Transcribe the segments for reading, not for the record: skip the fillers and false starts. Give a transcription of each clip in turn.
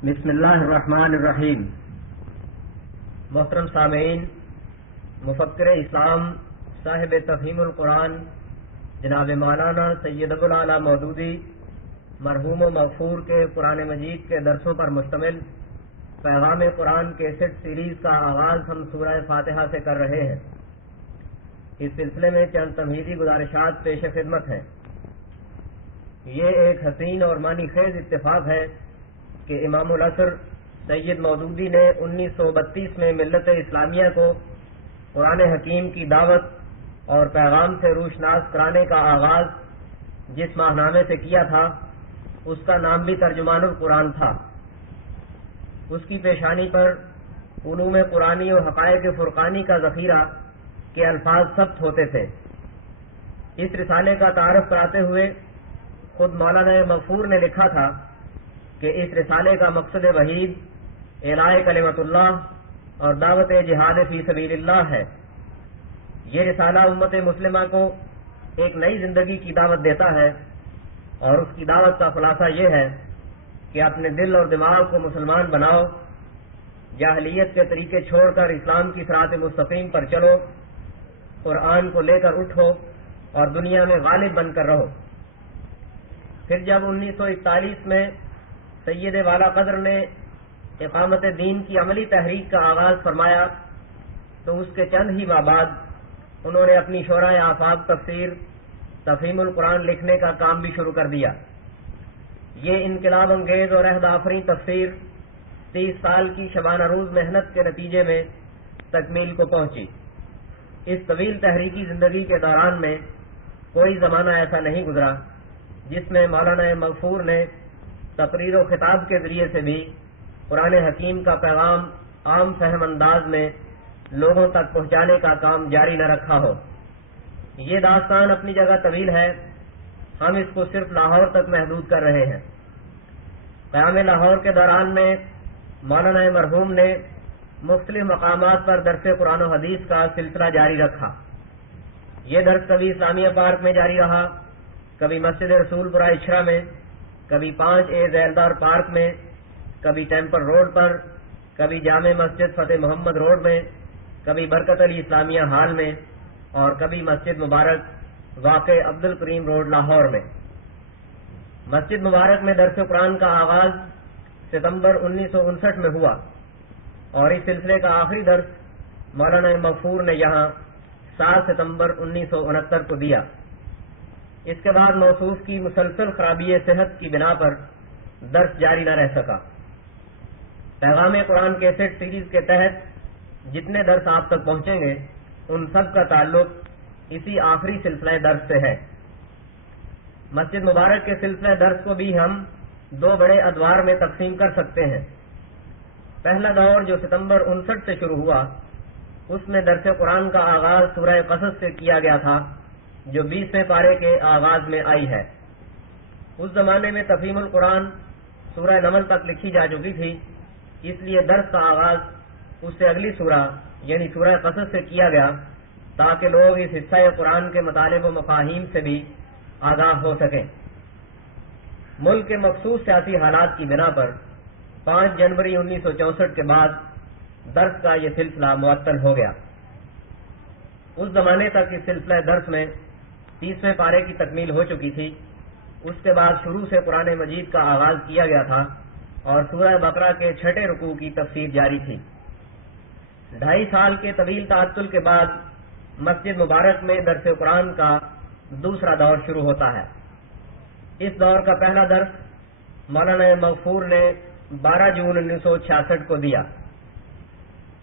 بسم اللہ الرحمن الرحیم۔ محترم سامعین، مفکر اسلام صاحب تفہیم القرآن جناب مولانا سید ابوالعلا مودودی مرحوم و مغفور کے قرآن مجید کے درسوں پر مشتمل پیغام قرآن کیسٹ سیریز کا آغاز ہم سورہ فاتحہ سے کر رہے ہیں۔ اس سلسلے میں چند تمہیدی گزارشات پیش خدمت ہیں۔ یہ ایک حسین اور معنی خیز اتفاق ہے کہ امام العصر سید مودودی نے 1932 میں ملت اسلامیہ کو قرآن حکیم کی دعوت اور پیغام سے روشناس کرانے کا آغاز جس ماہنامے سے کیا تھا اس کا نام بھی ترجمان القرآن تھا۔ اس کی پیشانی پر علوم قرآنی و حقائق فرقانی کا ذخیرہ کے الفاظ ثبت ہوتے تھے۔ اس رسالے کا تعارف کراتے ہوئے خود مولانا مغفور نے لکھا تھا کہ اس رسالے کا مقصد وحید اعلاء کلمت اللہ اور دعوت جہاد فی سبیل اللہ ہے۔ یہ رسالہ امت مسلمہ کو ایک نئی زندگی کی دعوت دیتا ہے اور اس کی دعوت کا خلاصہ یہ ہے کہ اپنے دل اور دماغ کو مسلمان بناؤ، جاہلیت کے طریقے چھوڑ کر اسلام کی صراط مستقیم پر چلو، قرآن کو لے کر اٹھو اور دنیا میں غالب بن کر رہو۔ پھر جب 1941 میں سید والا قدر نے اقامت دین کی عملی تحریک کا آغاز فرمایا تو اس کے چند ہی ماہ بعد انہوں نے اپنی شورائے آفاق تفسیر تفہیم القرآن لکھنے کا کام بھی شروع کر دیا۔ یہ انقلاب انگیز اور عہد آفریں تفسیر 30 سال کی شبانہ روز محنت کے نتیجے میں تکمیل کو پہنچی۔ اس طویل تحریکی زندگی کے دوران میں کوئی زمانہ ایسا نہیں گزرا جس میں مولانا مغفور نے تقریر و خطاب کے ذریعے سے بھی قرآن حکیم کا پیغام عام فہم انداز میں لوگوں تک پہنچانے کا کام جاری نہ رکھا ہو۔ یہ داستان اپنی جگہ طویل ہے، ہم اس کو صرف لاہور تک محدود کر رہے ہیں۔ قیام لاہور کے دوران میں مولانا مرحوم نے مختلف مقامات پر درس قرآن و حدیث کا سلسلہ جاری رکھا۔ یہ درس کبھی اسلامیہ پارک میں جاری رہا، کبھی مسجد رسول پورہ اچھرا میں، کبھی 5A ذیلدار پارک میں، کبھی ٹیمپل روڈ پر، کبھی جامع مسجد فتح محمد روڈ میں، کبھی برکت علی اسلامیہ ہال میں اور کبھی مسجد مبارک واقع عبد الکریم روڈ لاہور میں۔ مسجد مبارک میں درس قرآن کا آغاز ستمبر 1959 میں ہوا اور اس سلسلے کا آخری درس مولانا مغفور نے یہاں 7 ستمبر 1969 کو دیا۔ اس کے بعد موصوف کی مسلسل خرابی صحت کی بنا پر درس جاری نہ رہ سکا۔ پیغام قرآن کیسٹ سیریز کے تحت جتنے درس آپ تک پہنچیں گے ان سب کا تعلق اسی آخری سلسلہ درس سے ہے۔ مسجد مبارک کے سلسلہ درس کو بھی ہم 2 بڑے ادوار میں تقسیم کر سکتے ہیں۔ پہلا دور جو ستمبر 59 سے شروع ہوا اس میں درس قرآن کا آغاز سورہ قصص سے کیا گیا تھا جو 20ویں پارے کے آغاز میں آئی ہے۔ اس زمانے میں تفہیم القرآن سورہ نمل تک لکھی جا چکی تھی، اس لیے درس کا آغاز اس سے اگلی سورہ یعنی سورہ قصص سے کیا گیا تاکہ لوگ اس حصہ قرآن کے مطالب و مفاہیم سے بھی آگاہ ہو سکیں۔ ملک کے مخصوص سیاسی حالات کی بنا پر 5 جنوری 1964 کے بعد درس کا یہ سلسلہ معطل ہو گیا۔ اس زمانے تک اس سلسلہ درس میں 30ویں پارے کی تکمیل ہو چکی تھی۔ اس کے بعد شروع سے قرآن مجید کا آغاز کیا گیا تھا اور سورہ بقرہ کے 6 رکوع کی تفسیر جاری تھی۔ 2.5 سال کے طویل تعطل کے بعد مسجد مبارک میں درس قرآن کا دوسرا دور شروع ہوتا ہے۔ اس دور کا پہلا درس مولانا مغفور نے 12 جون 1966 کو دیا۔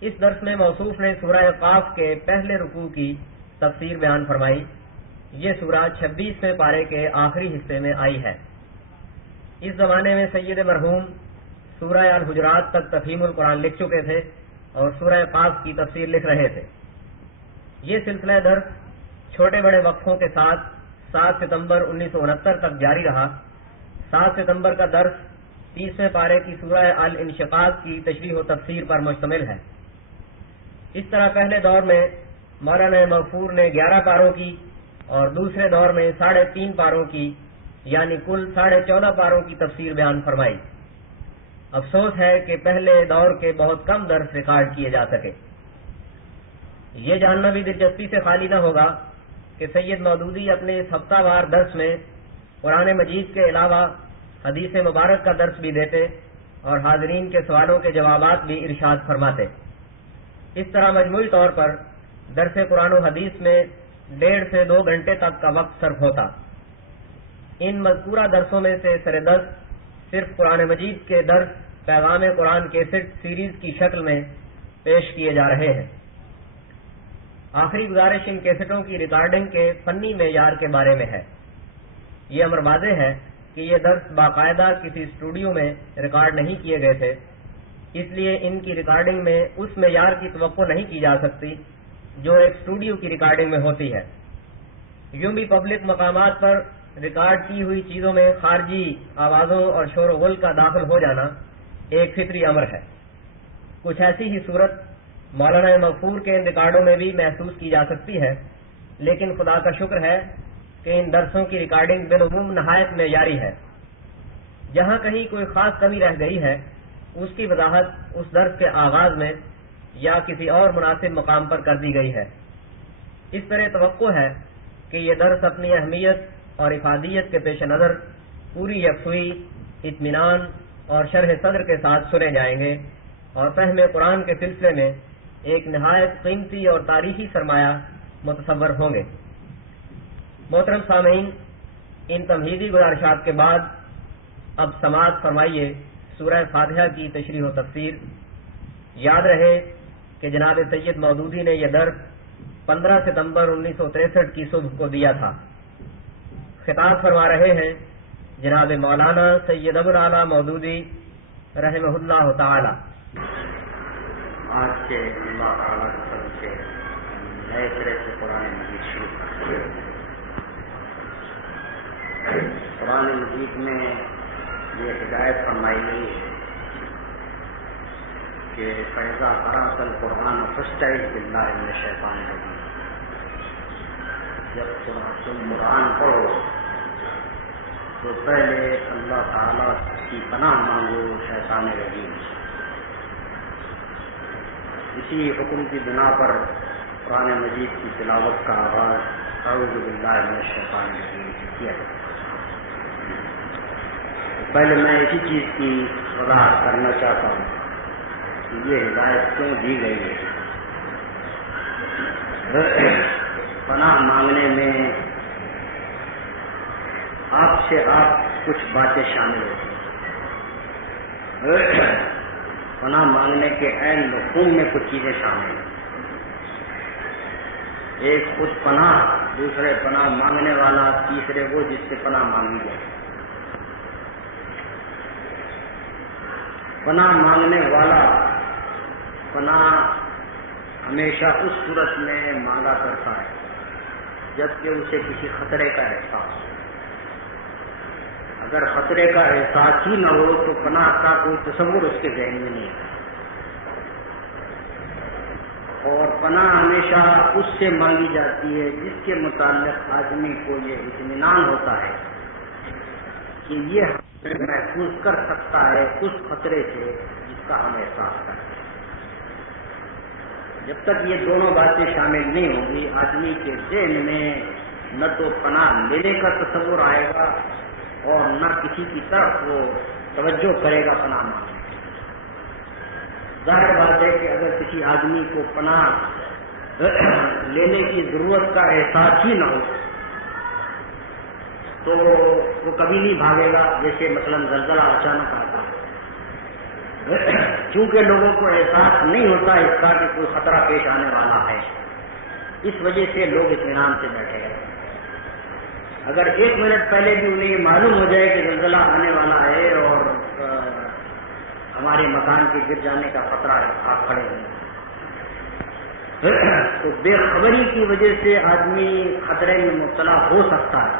اس درس میں موصوف نے سورہ قاف کے پہلے رکوع کی تفسیر بیان فرمائی۔ یہ سورہ 26ویں پارے کے آخری حصے میں آئی ہے۔ اس زمانے میں سید مرحوم سورہ الحجرات تک تفہیم القرآن لکھ چکے تھے اور سورہ قاف کی تفسیر لکھ رہے تھے۔ یہ سلسلہ درس چھوٹے بڑے وقفوں کے ساتھ 7 ستمبر 1969 تک جاری رہا۔ 7 ستمبر کا درس 30ویں پارے کی سورہ الانشقاق کی تشریح و تفسیر پر مشتمل ہے۔ اس طرح پہلے دور میں مولانا مغفور نے 11 پاروں کی اور دوسرے دور میں 3.5 پاروں کی یعنی کل 14.5 پاروں کی تفسیر بیان فرمائی۔ افسوس ہے کہ پہلے دور کے بہت کم درس ریکارڈ کیے جا سکے۔ یہ جاننا بھی دلچسپی سے خالی نہ ہوگا کہ سید مودودی اپنے اس ہفتہ وار درس میں قرآن مجید کے علاوہ حدیث مبارک کا درس بھی دیتے اور حاضرین کے سوالوں کے جوابات بھی ارشاد فرماتے۔ اس طرح مجموعی طور پر درس قرآن و حدیث میں 1.5 سے 2 گھنٹے تک کا وقت صرف ہوتا۔ ان مذکورہ درسوں میں سے سرے 10 صرف قرآن مجید کے درس پیغام قرآن کیسٹ سیریز کی شکل میں پیش کیے جا رہے ہیں۔ آخری گزارش ان کیسٹوں کی ریکارڈنگ کے فنی معیار کے بارے میں ہے۔ یہ امر واضح ہے کہ یہ درس باقاعدہ کسی اسٹوڈیو میں ریکارڈ نہیں کیے گئے تھے، اس لیے ان کی ریکارڈنگ میں اس معیار کی توقع نہیں کی جا سکتی جو ایک اسٹوڈیو کی ریکارڈنگ میں ہوتی ہے۔ یوں بھی پبلک مقامات پر ریکارڈ کی ہوئی چیزوں میں خارجی آوازوں اور شور و غل کا داخل ہو جانا ایک فطری امر ہے۔ کچھ ایسی ہی صورت مولانا مغفور کے ان ریکارڈوں میں بھی محسوس کی جا سکتی ہے، لیکن خدا کا شکر ہے کہ ان درسوں کی ریکارڈنگ بالعموم نہایت معیاری ہے۔ جہاں کہیں کوئی خاص کمی رہ گئی ہے اس کی وضاحت اس درس کے آغاز میں یا کسی اور مناسب مقام پر کر دی گئی ہے۔ اس طرح توقع ہے کہ یہ درس اپنی اہمیت اور افادیت کے پیش نظر پوری یکسوئی، اطمینان اور شرح صدر کے ساتھ سنے جائیں گے اور فہم قرآن کے سلسلے میں ایک نہایت قیمتی اور تاریخی سرمایہ متصور ہوں گے۔ محترم سامعین، ان تمہیدی گزارشات کے بعد اب سماعت فرمائیے سورہ فاتحہ کی تشریح و تفسیر۔ یاد رہے کہ جناب سید مودودی نے یہ درس 15 ستمبر 1963 کی صبح کو دیا تھا۔ خطاب فرما رہے ہیں جناب مولانا سید ابوالعلا مودودی رحمہ اللہ تعالی۔ آج سے اللہ تعالیٰ کی طرف سے نئے سرے سے قرآن مجید شروع کرتے ہیں۔ قرآن مجید میں یہ ہدایت فرمائی گئی ہے کہ فیضا قرأت القرآن فاستعذ باللہ من الشیطان الرجیم، جب تم قرآن پڑھو تو پہلے اللہ تعالیٰ کی پناہ مانگو شیطان رجیم سے۔ اسی حکم کی بنا پر قرآن مجید کی تلاوت کا آغاز اعوذ باللہ من الشیطان الرجیم سے کیا جاتا ہے۔ پہلے میں اسی چیز کی وضاحت کرنا چاہتا ہوں کہ یہ ہدایت کیوں دی گئی ہے۔ پناہ مانگنے میں آپ سے آپ کچھ باتیں شامل ہوتی ہیں۔ پناہ مانگنے کے عین مفہوم میں کچھ چیزیں شامل ہیں۔ ایک خود پناہ، دوسرے پناہ مانگنے والا، تیسرے وہ جس سے پناہ مانگی جائے۔ پناہ مانگنے والا پناہ ہمیشہ اس صورت میں مانگا کرتا ہے جبکہ اسے کسی خطرے کا احساس ہو۔ اگر خطرے کا احساس ہی نہ ہو تو پناہ کا کوئی تصور اس کے ذہن میں نہیں ہے، اور پناہ ہمیشہ اس سے مانگی جاتی ہے جس کے متعلق آدمی کو یہ اطمینان ہوتا ہے کہ یہ محفوظ کر سکتا ہے اس خطرے سے جس کا ہم احساس کرتے ہیں۔ جب تک یہ دونوں باتیں شامل نہیں ہوں گی آدمی کے ذہن میں نہ تو پناہ لینے کا تصور آئے گا اور نہ کسی کی طرف وہ توجہ کرے گا پناہ مانگنے۔ ظاہر بات ہے کہ اگر کسی آدمی کو پناہ لینے کی ضرورت کا احساس ہی نہ ہو تو وہ کبھی نہیں بھاگے گا، جیسے مثلا زلزلہ اچانک آتا ہے۔ چونکہ لوگوں کو احساس نہیں ہوتا اس کا کہ کوئی خطرہ پیش آنے والا ہے، اس وجہ سے لوگ اطمینان سے بیٹھے گئے۔ اگر 1 منٹ پہلے بھی انہیں یہ معلوم ہو جائے کہ زلزلہ آنے والا ہے اور ہمارے مکان کے گر جانے کا خطرہ ہے، آپ کھڑے ہیں، تو بے خبری کی وجہ سے آدمی خطرے میں مبتلا ہو سکتا ہے۔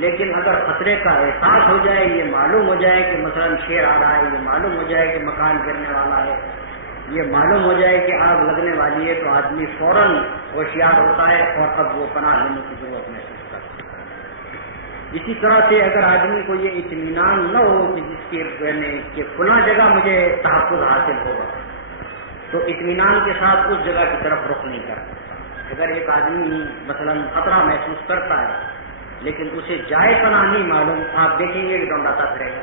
لیکن اگر خطرے کا احساس ہو جائے، یہ معلوم ہو جائے کہ مثلا شیر آ رہا ہے، یہ معلوم ہو جائے کہ مکان گرنے والا ہے، یہ معلوم ہو جائے کہ آگ لگنے والی ہے، تو آدمی فوراً ہوشیار ہوتا ہے اور اب وہ پناہ لینے کی ضرورت محسوس کرتا ہے۔ اسی طرح سے اگر آدمی کو یہ اطمینان نہ ہو کہ جس کے فلاں جگہ مجھے تحفظ حاصل ہوگا، تو اطمینان کے ساتھ اس جگہ کی طرف رخ نہیں کر سکتا۔ اگر ایک آدمی مثلا خطرہ محسوس کرتا ہے لیکن اسے جائے پناہ نہیں معلوم، آپ دیکھیں گے کہ ڈونڈاتا پھرے گا،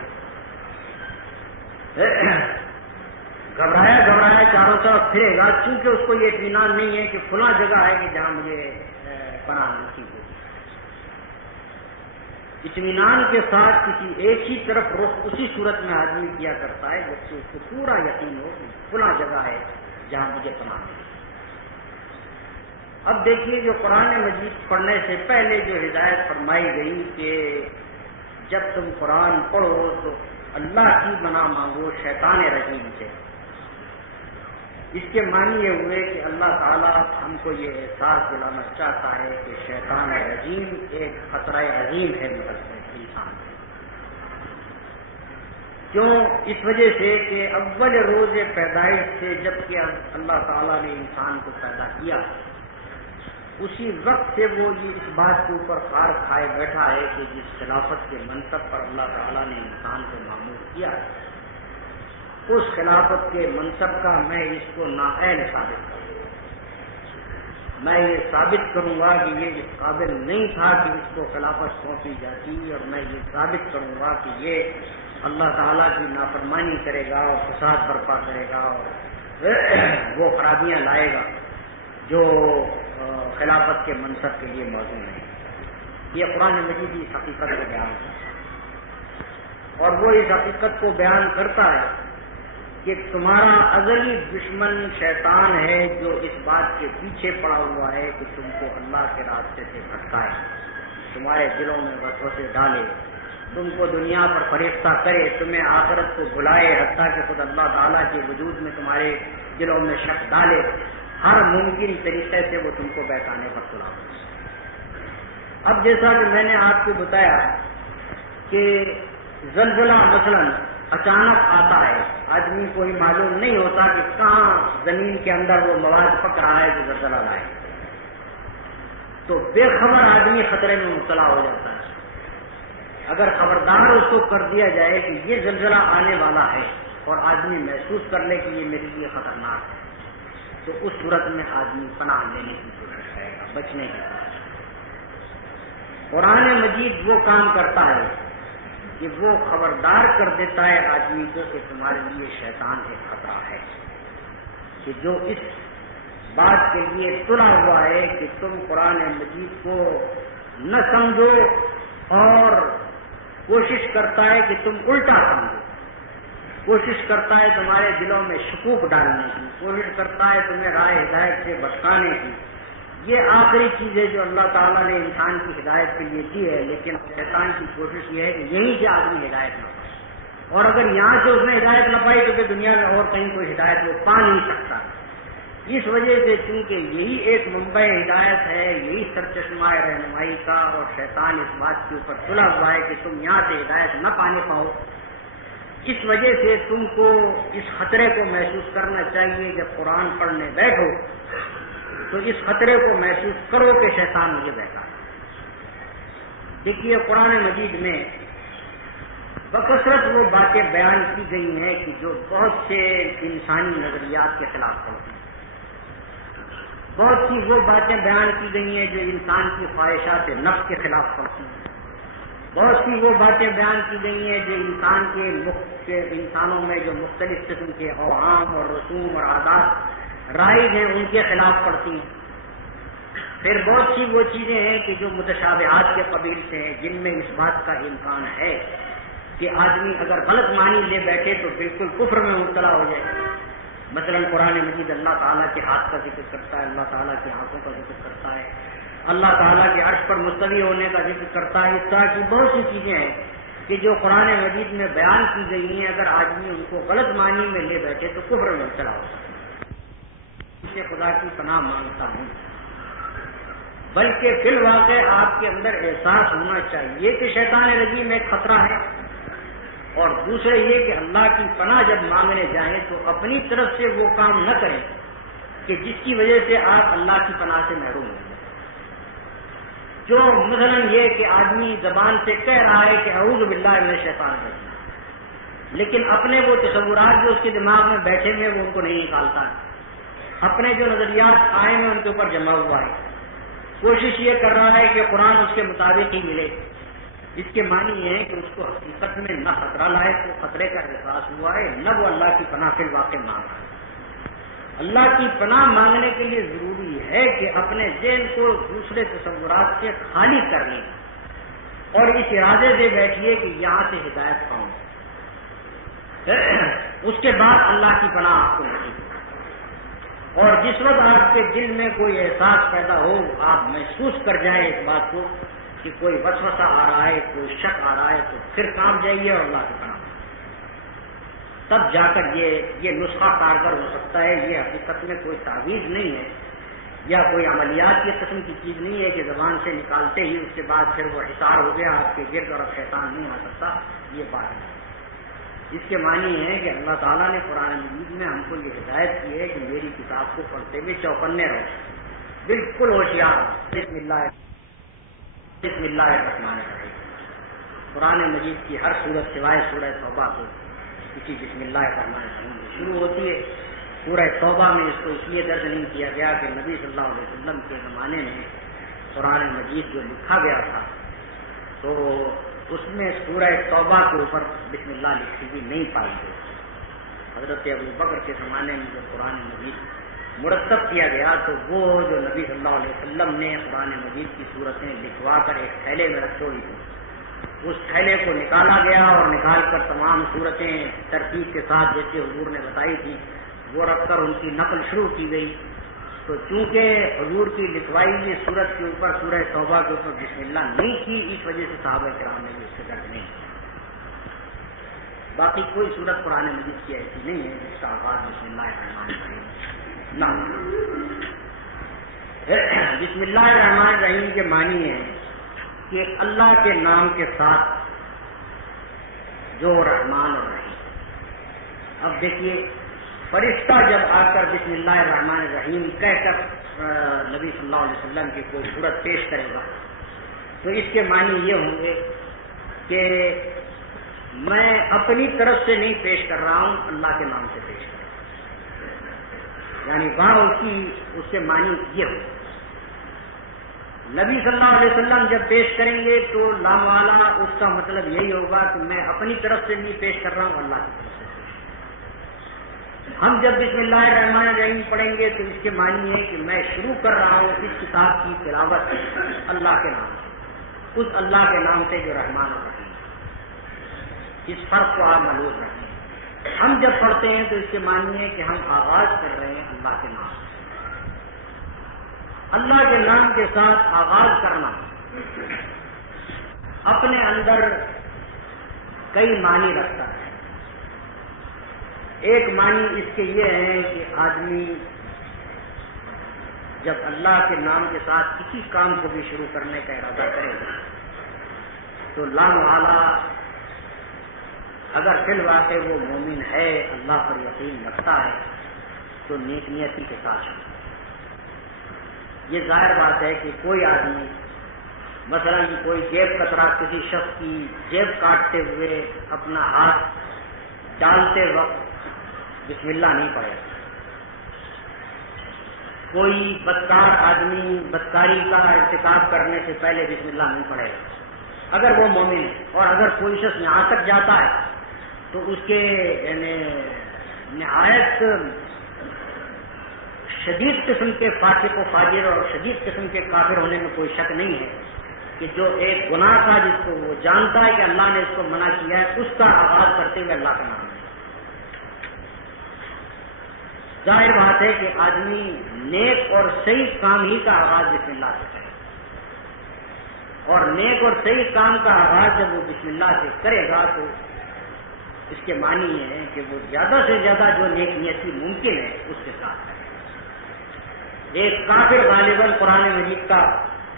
گھبرایا چاروں طرف پھرے گا، چونکہ اس کو یہ اطمینان نہیں ہے کہ فلاں جگہ ہے کہ جہاں مجھے پناہ نصیب ہو۔ اطمینان کے ساتھ کسی ایک ہی طرف رخ اسی صورت میں آدمی کیا کرتا ہے جب سے اس کو پورا یقین ہو کہ فلاں جگہ ہے جہاں مجھے پناہ ملے۔ اب دیکھیے، جو قرآن مجید پڑھنے سے پہلے جو ہدایت فرمائی گئی کہ جب تم قرآن پڑھو تو اللہ کی پناہ مانگو شیطان رجیم سے، اس کے معنی یہ ہوئے کہ اللہ تعالیٰ ہم کو یہ احساس دلانا چاہتا ہے کہ شیطان رجیم ایک خطرہ عظیم ہے انسان۔ کیوں؟ اس وجہ سے کہ اول روز پیدائش سے جب کہ اللہ تعالیٰ نے انسان کو پیدا کیا، اسی وقت سے وہ یہ اس بات کے اوپر خار کھائے بیٹھا ہے کہ جس خلافت کے منصب پر اللہ تعالیٰ نے انسان کو معمور کیا، اس خلافت کے منصب کا میں اس کو نااہل ثابت کروں گا۔ میں یہ ثابت کروں گا کہ یہ اس قابل نہیں تھا کہ اس کو خلافت سونپی جاتی، اور میں یہ ثابت کروں گا کہ یہ اللہ تعالیٰ کی نافرمانی کرے گا اور فساد برپا کرے گا اور وہ خرابیاں لائے گا جو خلافت کے منصب کے لیے موزوں نہیں۔ یہ قرآن مجید اس حقیقت کو بیان کرتا ہے، اور وہ اس حقیقت کو بیان کرتا ہے کہ تمہارا ازلی دشمن شیطان ہے جو اس بات کے پیچھے پڑا ہوا ہے کہ تم کو اللہ کے راستے سے بھٹکائے، تمہارے دلوں میں وسوسے ڈالے، تم کو دنیا پر فریفتہ کرے، تمہیں آخرت کو بھلائے، حتیٰ کہ خود اللہ تعالیٰ کے وجود میں تمہارے دلوں میں شک ڈالے، ہر ممکن طریقے سے وہ تم کو بہکانے پر تلا۔ اب جیسا کہ میں نے آپ کو بتایا کہ زلزلہ مثلا اچانک آتا ہے، آدمی کو ہی معلوم نہیں ہوتا کہ کہاں زمین کے اندر وہ مواد پک رہا ہے جو زلزلہ لائے، تو بے خبر آدمی خطرے میں مبتلا ہو جاتا ہے۔ اگر خبردار اس کو کر دیا جائے کہ یہ زلزلہ آنے والا ہے اور آدمی محسوس کر لے کہ یہ میرے لیے خطرناک ہے، تو اس صورت میں آدمی پناہ لینے کی کوشش کرے گا، بچنے کی کوشش۔ قرآن مجید وہ کام کرتا ہے کہ وہ خبردار کر دیتا ہے آدمی کو کہ تمہارے لیے شیطان ایک خطرہ ہے، کہ جو اس بات کے لیے تلا ہوا ہے کہ تم قرآن مجید کو نہ سمجھو اور کوشش کرتا ہے کہ تم الٹا سمجھو، کوشش کرتا ہے تمہارے دلوں میں شکوک ڈالنے کی، کوشش کرتا ہے تمہیں راہ ہدایت سے بھٹکانے کی۔ یہ آخری چیز ہے جو اللہ تعالیٰ نے انسان کی ہدایت کے لیے کی ہے، لیکن شیطان کی کوشش یہ ہے کہ یہیں سے آدمی ہدایت نہ پائے، اور اگر یہاں سے اس نے ہدایت نہ پائی تو پھر دنیا میں اور کہیں کوئی ہدایت وہ پا نہیں سکتا۔ اس وجہ سے چونکہ یہی ایک منبع ہدایت ہے، یہی سرچشمہ رہنمائی کا، اور شیطان اس بات کے اوپر تلا ہوا ہے کہ تم یہاں سے ہدایت نہ پانے پاؤ، اس وجہ سے تم کو اس خطرے کو محسوس کرنا چاہیے۔ جب قرآن پڑھنے بیٹھو تو اس خطرے کو محسوس کرو کہ شیطان مجھے بہکا۔ دیکھیے، قرآن مجید میں بکثرت وہ باتیں بیان کی گئی ہیں کہ جو بہت سے انسانی نظریات کے خلاف چلتی ہیں، بہت سی وہ باتیں بیان کی گئی ہیں جو انسان کی خواہشات نفس کے خلاف چلتی ہیں، بہت سی وہ باتیں بیان کی گئی ہیں جو انسانوں میں جو مختلف قسم کے اوہام اور رسوم اور عادات رائج ہیں ان کے خلاف پڑتی ہیں۔ پھر بہت سی وہ چیزیں ہیں کہ جو متشابہات کے قبیل سے ہیں، جن میں اس بات کا امکان ہے کہ آدمی اگر غلط معنی لے بیٹھے تو بالکل کفر میں مبتلا ہو جائے۔ مثلا قرآن مجید اللہ تعالیٰ کے ہاتھ کا ذکر کرتا ہے، اللہ تعالیٰ کی آنکھوں کا ذکر کرتا ہے، اللہ تعالیٰ کے عرش پر مستوی ہونے کا ذکر کرتا ہے۔ اس طرح کی بہت سی چیزیں ہیں کہ جو قرآن مجید میں بیان کی گئی ہیں، اگر آدمی ان کو غلط معنی میں لے بیٹھے تو کفر میں مبتلا ہو سکتا ہے۔ اسے خدا کی پناہ مانگتا ہوں، بلکہ فی الواقع آپ کے اندر احساس ہونا چاہیے کہ شیطان رجیم ایک خطرہ ہے، اور دوسرے یہ کہ اللہ کی پناہ جب مانگنے جائیں تو اپنی طرف سے وہ کام نہ کریں کہ جس کی وجہ سے آپ اللہ کی پناہ سے محروم ہیں۔ جو مثلا یہ کہ آدمی زبان سے کہہ رہا ہے کہ اعوذ باللہ من الشیطان الرجیم، لیکن اپنے وہ تصورات جو اس کے دماغ میں بیٹھے ہوئے وہ ان کو نہیں نکالتا ہے، اپنے جو نظریات آئے ہیں ان کے اوپر جمع ہوا ہے، کوشش یہ کر رہا ہے کہ قرآن اس کے مطابق ہی ملے، اس کے معنی یہ ہے کہ اس کو حقیقت میں نہ خطرہ لاحق، وہ خطرے کا احساس ہوا ہے، نہ وہ اللہ کی پناہ فی الواقع مانگ رہا ہے۔ اللہ کی پناہ مانگنے کے لیے ضروری ہے کہ اپنے ذہن کو دوسرے تصورات سے خالی کر لیں اور اس ارادے سے بیٹھیے کہ یہاں سے ہدایت پاؤں، اس کے بعد اللہ کی پناہ آپ کو نصیب ہو۔ اور جس وقت آپ کے دل میں کوئی احساس پیدا ہو، آپ محسوس کر جائیں اس بات کو کہ کوئی وسوسہ آ رہا ہے، کوئی شک آ رہا ہے، تو پھر کام جائیے اور اللہ کی پناہ، تب جا کر یہ نسخہ کارگر ہو سکتا ہے۔ یہ حقیقت میں کوئی تعویذ نہیں ہے یا کوئی عملیات کی قسم کی چیز نہیں ہے کہ زبان سے نکالتے ہی اس کے بعد پھر وہ حصار ہو گیا آپ کے گرد اور اب شیطان نہیں آ سکتا، یہ بات ہے۔ اس کے معنی ہے کہ اللہ تعالیٰ نے قرآن مجید میں ہم کو یہ ہدایت کی ہے کہ میری کتاب کو پڑھتے ہوئے چوکنے رہو، بالکل ہوشیار۔ بسم اللہ الرحمن الرحیم، قرآن مجید کی ہر صورت سوائے سورہ توبہ کو کسی بسم اللہ الرحمن الرحیم سے شروع ہوتی ہے۔ سورہ توبہ میں اس کو اس لیے درج نہیں کیا گیا کہ نبی صلی اللہ علیہ وسلم کے زمانے میں قرآن مجید جو لکھا گیا تھا تو اس میں سورہ توبہ کے اوپر بسم اللہ لکھی ہوئی نہیں پائی گئی۔ حضرت ابو بکر کے زمانے میں جو قرآن مجید مرتب کیا گیا تو وہ جو نبی صلی اللہ علیہ وسلم نے قرآن مجید کی صورتیں لکھوا کر ایک تھیلے میں رکھ چھوڑی تھی، اس تھیلے کو نکالا گیا اور نکال کر تمام صورتیں ترتیب کے ساتھ جیسے حضور نے بتائی تھی وہ رکھ کر ان کی نقل شروع کی گئی۔ تو چونکہ حضور کی لکھوائی ہوئی صورت کے اوپر سورہ توبہ کے اوپر بسم اللہ نہیں تھی، اس وجہ سے صحابہ کرام نے بھی اس سے درج نہیں کیا۔ باقی کوئی صورت قرآن مجید کی ایسی نہیں ہے جس کا آغاز بسم اللہ الرحمن الرحیم نہ ہو۔ بسم اللہ الرحمن الرحیم کے معنی ہے کہ اللہ کے نام کے ساتھ جو رحمان اور رحیم۔ اب دیکھیے فرشتہ جب آ کر بسم اللہ الرحمن الرحیم کہہ کر نبی صلی اللہ علیہ وسلم کی کوئی صورت پیش کرے گا تو اس کے معنی یہ ہوں گے کہ میں اپنی طرف سے نہیں پیش کر رہا ہوں، اللہ کے نام سے پیش کر رہا ہوں، یعنی وہاں اس کے معنی یہ ہو۔ نبی صلی اللہ علیہ وسلم جب پیش کریں گے تو لام والا اس کا مطلب یہی ہوگا کہ میں اپنی طرف سے نہیں پیش کر رہا ہوں، اللہ کی طرف سے۔ ہم جب بسم اللہ الرحمن الرحیم پڑھیں گے تو اس کے معنی ہے کہ میں شروع کر رہا ہوں اس کتاب کی تلاوت اللہ کے نام سے، اس اللہ کے نام سے جو رحمان الرحیم۔ اس فرق کو آپ ملحوظ رکھیں۔ ہم جب پڑھتے ہیں تو اس کے معنی ہے کہ ہم آغاز کر رہے ہیں اللہ کے نام سے۔ اللہ کے نام کے ساتھ آغاز کرنا اپنے اندر کئی معنی رکھتا ہے۔ ایک معنی اس کے یہ ہے کہ آدمی جب اللہ کے نام کے ساتھ کسی کام کو بھی شروع کرنے کا ارادہ کرے گا تو لام والا اگر فی الواقع وہ مومن ہے، اللہ پر یقین رکھتا ہے تو نیک نیتی کے ساتھ شروع۔ یہ ظاہر بات ہے کہ کوئی آدمی مثلا کوئی جیب کترا کسی شخص کی جیب کاٹتے ہوئے اپنا ہاتھ ڈالتے وقت بسم اللہ نہیں پڑھے گا۔ کوئی بدکار آدمی بدکاری کا ارتکاب کرنے سے پہلے بسم اللہ نہیں پڑھے گا اگر وہ مومن ہے۔ اور اگر کوئی شخص یہاں تک جاتا ہے تو اس کے نہایت شدید قسم کے فاسق و فاجر اور شدید قسم کے کافر ہونے میں کوئی شک نہیں ہے کہ جو ایک گناہ کا جس کو وہ جانتا ہے کہ اللہ نے اس کو منع کیا ہے اس کا آغاز کرتے ہوئے اللہ کا نام ہے۔ ظاہر بات ہے کہ آدمی نیک اور صحیح کام ہی کا آغاز بسم اللہ سے کرے، اور نیک اور صحیح کام کا آغاز جب وہ بسم اللہ سے کرے گا تو اس کے معنی یہ ہے کہ وہ زیادہ سے زیادہ جو نیک نیتی ممکن ہے اس کے ساتھ کرے۔ ایک کافر غالباً قرآن مجید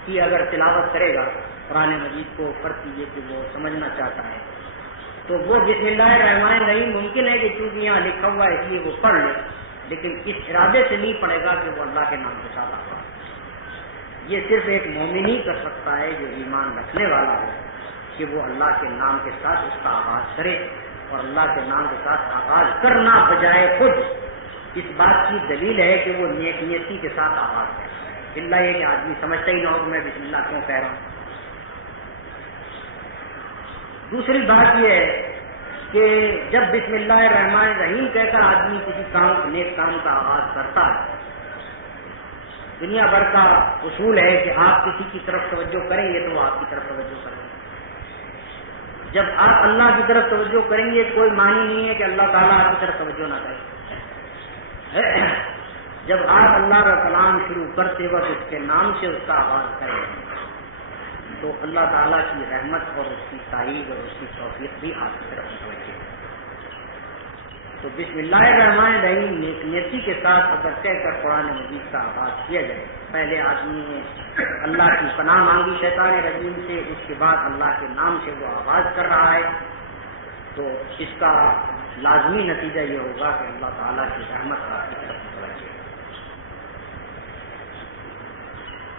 کی اگر تلاوت کرے گا، قرآن مجید کو فرض کیجیے کہ وہ سمجھنا چاہتا ہے تو وہ بسم اللہ الرحمن الرحیم ممکن ہے کہ چونکہ یہاں لکھا ہوا ہے اس لیے وہ پڑھ لے، لیکن اس ارادے سے نہیں پڑھے گا کہ وہ اللہ کے نام کے ساتھ آتا۔ یہ صرف ایک مومن ہی کر سکتا ہے جو ایمان رکھنے والا ہو کہ وہ اللہ کے نام کے ساتھ اس کا آغاز کرے، اور اللہ کے نام کے ساتھ آغاز کرنا بجائے خود اس بات کی دلیل ہے کہ وہ نیک نیتی کے ساتھ آغاز کرے، اللہ یہ کہ آدمی سمجھتا ہی نہ ہو کہ میں بسم اللہ کیوں کہہ رہا ہوں۔ دوسری بات یہ ہے کہ جب بسم اللہ الرحمن الرحیم کہہ کر آدمی کسی کام نیک کام کا آغاز کرتا ہے، دنیا بھر کا اصول ہے کہ آپ کسی کی طرف توجہ کریں گے تو وہ آپ کی طرف توجہ کریں گے۔ جب آپ اللہ کی طرف توجہ کریں گے کوئی معنی نہیں ہے کہ اللہ تعالیٰ آپ کی طرف توجہ نہ کرے۔ جب آپ اللہ کا کلام شروع کرتے وقت اس کے نام سے اس کا آغاز کریں تو اللہ تعالیٰ کی رحمت اور اس کی تعریف اور اس کی توفیق بھی آپ کی طرف متوجہ ہے۔ تو بسم اللہ الرحمن الرحیم نیک نیتی کے ساتھ اگر کہہ کر قرآن مجید کا آغاز کیا جائے، پہلے آدمی نے اللہ کی پناہ مانگی شیطان رجیم سے، اس کے بعد اللہ کے نام سے وہ آغاز کر رہا ہے، تو اس کا لازمی نتیجہ یہ ہوگا کہ اللہ تعالیٰ کی رحمت آپ کی طرف متوجہ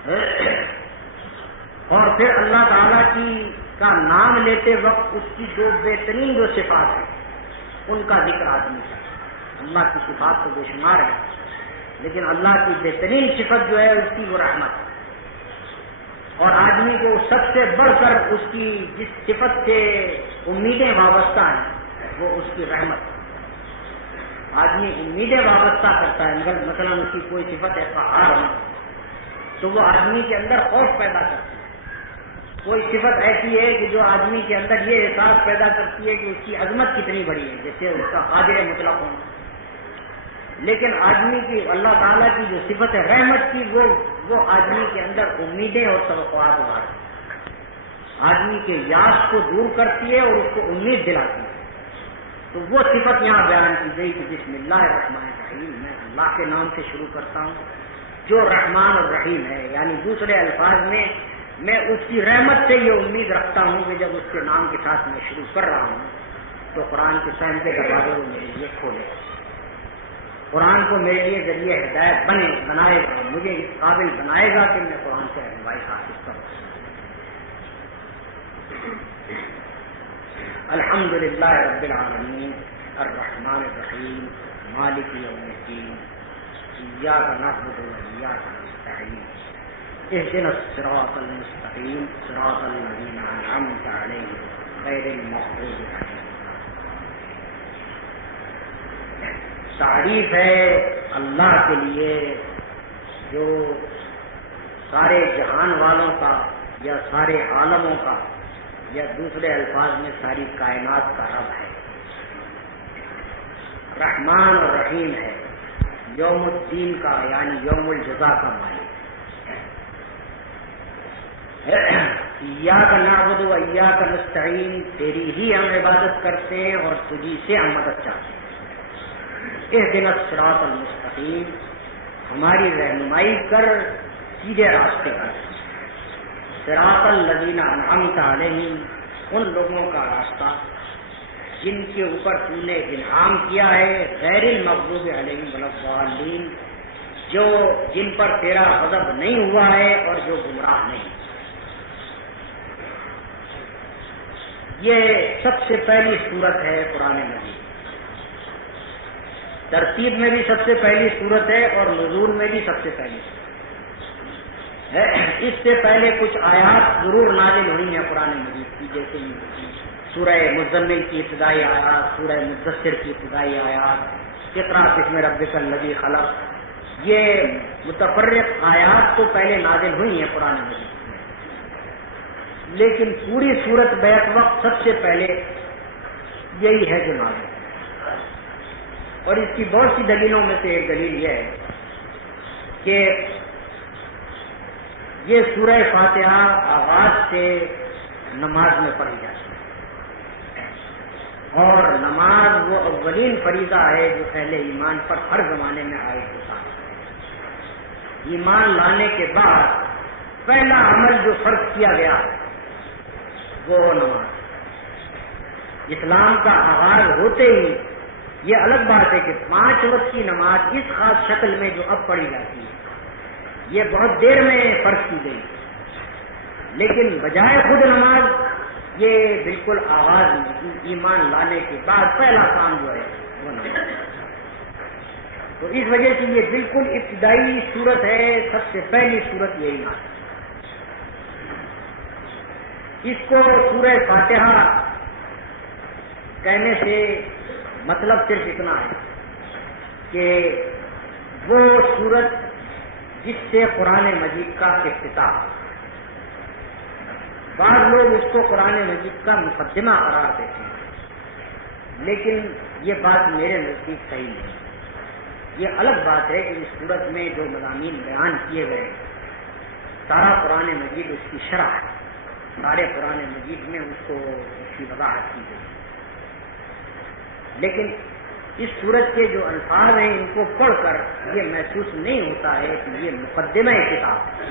ہے۔ اور پھر اللہ تعالیٰ کا نام لیتے وقت اس کی جو بہترین جو صفات ہیں ان کا ذکر آدمی ہے۔ اللہ کی صفات تو بے شمار ہے، لیکن اللہ کی بہترین صفت جو ہے اس کی وہ رحمت ہے، اور آدمی کو سب سے بڑھ کر اس کی جس صفت سے امیدیں وابستہ ہیں وہ اس کی رحمت ہے۔ آدمی امیدیں وابستہ کرتا ہے، مگر مثلا اس کی کوئی صفت ہے قہار ہو تو وہ آدمی کے اندر خوف پیدا کرتی ہے۔ کوئی صفت ایسی ہے کہ جو آدمی کے اندر یہ احساس پیدا کرتی ہے کہ اس کی عظمت کتنی بڑی ہے، جیسے اس کا قادر مطلق ہونا۔ لیکن آدمی کی اللہ تعالیٰ کی جو صفت ہے رحمت کی وہ آدمی کے اندر امیدیں اور توقعات ابھارتی ہے، آدمی کے یاس کو دور کرتی ہے اور اس کو امید دلاتی ہے۔ تو وہ صفت یہاں بیان کی گئی کہ بسم اللہ الرحمن الرحیم، میں اللہ کے نام سے شروع کرتا ہوں جو رحمان اور رحیم ہے، یعنی دوسرے الفاظ میں اس کی رحمت سے یہ امید رکھتا ہوں کہ جب اس کے نام کے ساتھ میں شروع کر رہا ہوں تو قرآن کے فہم کے دروازے وہ میرے لیے کھولے، قرآن کو میرے لیے ذریعہ ہدایت بنائے گا، مجھے اس قابل بنائے گا کہ میں قرآن سے رہنمائی حاصل کروں۔ الحمد للہ رب العالمین الرحمن الرحیم مالک یوم الدین ایاک نعبد و ایاک نستعین اهدنا الصراط المستقیم صراط الذین انعمت علیہم غیر المغضوب علیہم۔ تعریف ہے اللہ کے لیے جو سارے جہان والوں کا یا سارے عالموں کا یا دوسرے الفاظ میں ساری کائنات کا رب ہے، رحمان اور رحیم ہے، یوم الدین کا یعنی یوم الجزا کا مالک۔ ایاک نعبد و ایاک نستعین، تیری ہی ہم عبادت کرتے ہیں اور تجھی سے ہم مدد چاہتے ہیں۔ اہدنا الصراط المستقیم، ہماری رہنمائی کر سیدھے راستے پر، صراط الذین انعمت علیہم، ان لوگوں کا راستہ جن کے اوپر تو نے انعام کیا ہے، غیر المغضوب علیہم ولا الضالین، جو جن پر تیرا غضب نہیں ہوا ہے اور جو گمراہ نہیں۔ یہ سب سے پہلی صورت ہے قرآن مجید، ترتیب میں بھی سب سے پہلی صورت ہے اور نزول میں بھی سب سے پہلی صورت ہے۔ اس سے پہلے کچھ آیات ضرور نازل ہوئی ہیں قرآن مجید کی، جیسے سورہ مزمل کی ابتدائی آیات، سورہ مدثر کی ابتدائی آیات، اقرأ باسم ربک الذی خلق، یہ متفرق آیات تو پہلے نازل ہوئی ہیں قرآن مجید میں، لیکن پوری صورت بیک وقت سب سے پہلے یہی ہے جو نازل ہے۔ اور اس کی بہت سی دلیلوں میں سے ایک دلیل یہ ہے کہ یہ سورہ فاتحہ آغاز سے نماز میں پڑھی جاتی ہے، اور نماز وہ اولین فریضہ ہے جو اہل ایمان پر ہر زمانے میں عائد ہوتا ہے۔ ایمان لانے کے بعد پہلا عمل جو فرض کیا گیا وہ نماز۔ اسلام کا آغاز ہوتے ہی یہ الگ بات ہے کہ 5 وقت کی نماز اس خاص شکل میں جو اب پڑھی جاتی ہے یہ بہت دیر میں فرض کی گئی، لیکن بجائے خود نماز یہ بالکل آغاز میں ایمان لانے کے بعد پہلا کام جو ہے وہ نماز۔ تو اس وجہ سے یہ بالکل ابتدائی صورت ہے، سب سے پہلی صورت یہی ہے۔ اس کو سورہ فاتحہ کہنے سے مطلب صرف اتنا ہے کہ وہ سورت جس سے قرآن مجید کا افتتاح، بعض لوگ اس کو قرآن مجید کا مقدمہ قرار دیتے ہیں، لیکن یہ بات میرے نزدیک صحیح نہیں۔ یہ الگ بات ہے کہ اس سورت میں جو مضامین بیان کیے گئے سارا قرآن مجید اس کی شرح ہے، سارے قرآن مجید میں اس کی وضاحت کی گئی، لیکن اس سورت کے جو الفاظ ہیں ان کو پڑھ کر یہ محسوس نہیں ہوتا ہے کہ یہ مقدمہ کتاب ہے،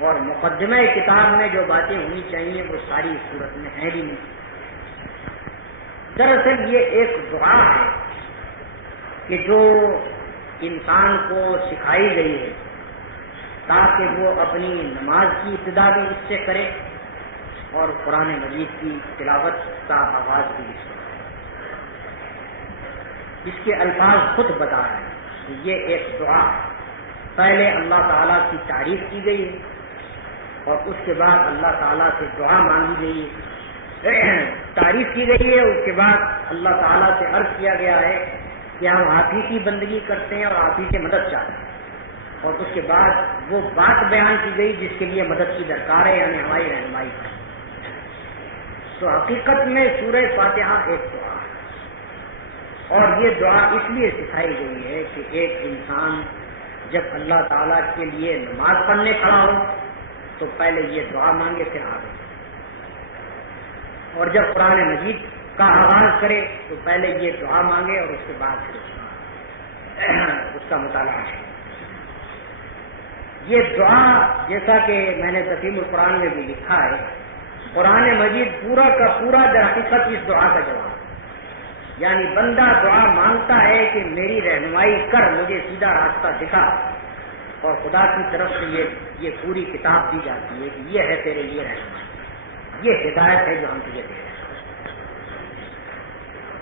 اور مقدمہ کتاب میں جو باتیں ہونی چاہیے وہ ساری اس سورت میں ہیں بھی نہیں۔ دراصل یہ ایک دعا ہے کہ جو انسان کو سکھائی گئی ہے تاکہ وہ اپنی نماز کی ابتدا بھی اس سے کرے اور قرآن مجید کی تلاوت کا آغاز بھی اس سے۔ اس کے الفاظ خود بتا رہے ہیں کہ یہ ایک دعا ہے۔ پہلے اللہ تعالیٰ کی تعریف کی گئی ہے اور اس کے بعد اللہ تعالیٰ سے دعا مانگی گئی ہے۔ تعریف کی گئی ہے، اس کے بعد اللہ تعالیٰ سے عرض کیا گیا ہے کہ ہم آپ ہی کی بندگی کرتے ہیں اور آپ ہی سے مدد چاہتے ہیں، اور اس کے بعد وہ بات بیان کی گئی جس کے لیے مدد کی درکار ہے، یعنی ہماری رہنمائی کریں۔ تو حقیقت میں سورہ فاتحہ ایک دعا ہے، اور یہ دعا اس لیے سکھائی گئی ہے کہ ایک انسان جب اللہ تعالیٰ کے لیے نماز پڑھنے کھڑا ہو تو پہلے یہ دعا مانگے پھر آگے، اور جب قرآن مجید کا آغاز کرے تو پہلے یہ دعا مانگے اور اس کے بعد پھر اس کا مطالعہ کرے۔ یہ دعا جیسا کہ میں نے تفہیم القرآن میں بھی لکھا ہے، قرآن مجید پورا کا پورا در حقیقت اس دعا کا جواب، یعنی بندہ دعا مانگتا ہے کہ میری رہنمائی کر، مجھے سیدھا راستہ دکھا، اور خدا کی طرف سے یہ پوری کتاب دی جاتی ہے کہ یہ ہے تیرے لیے رہنمائی، یہ ہدایت ہے جو ہم تجھے دے رہے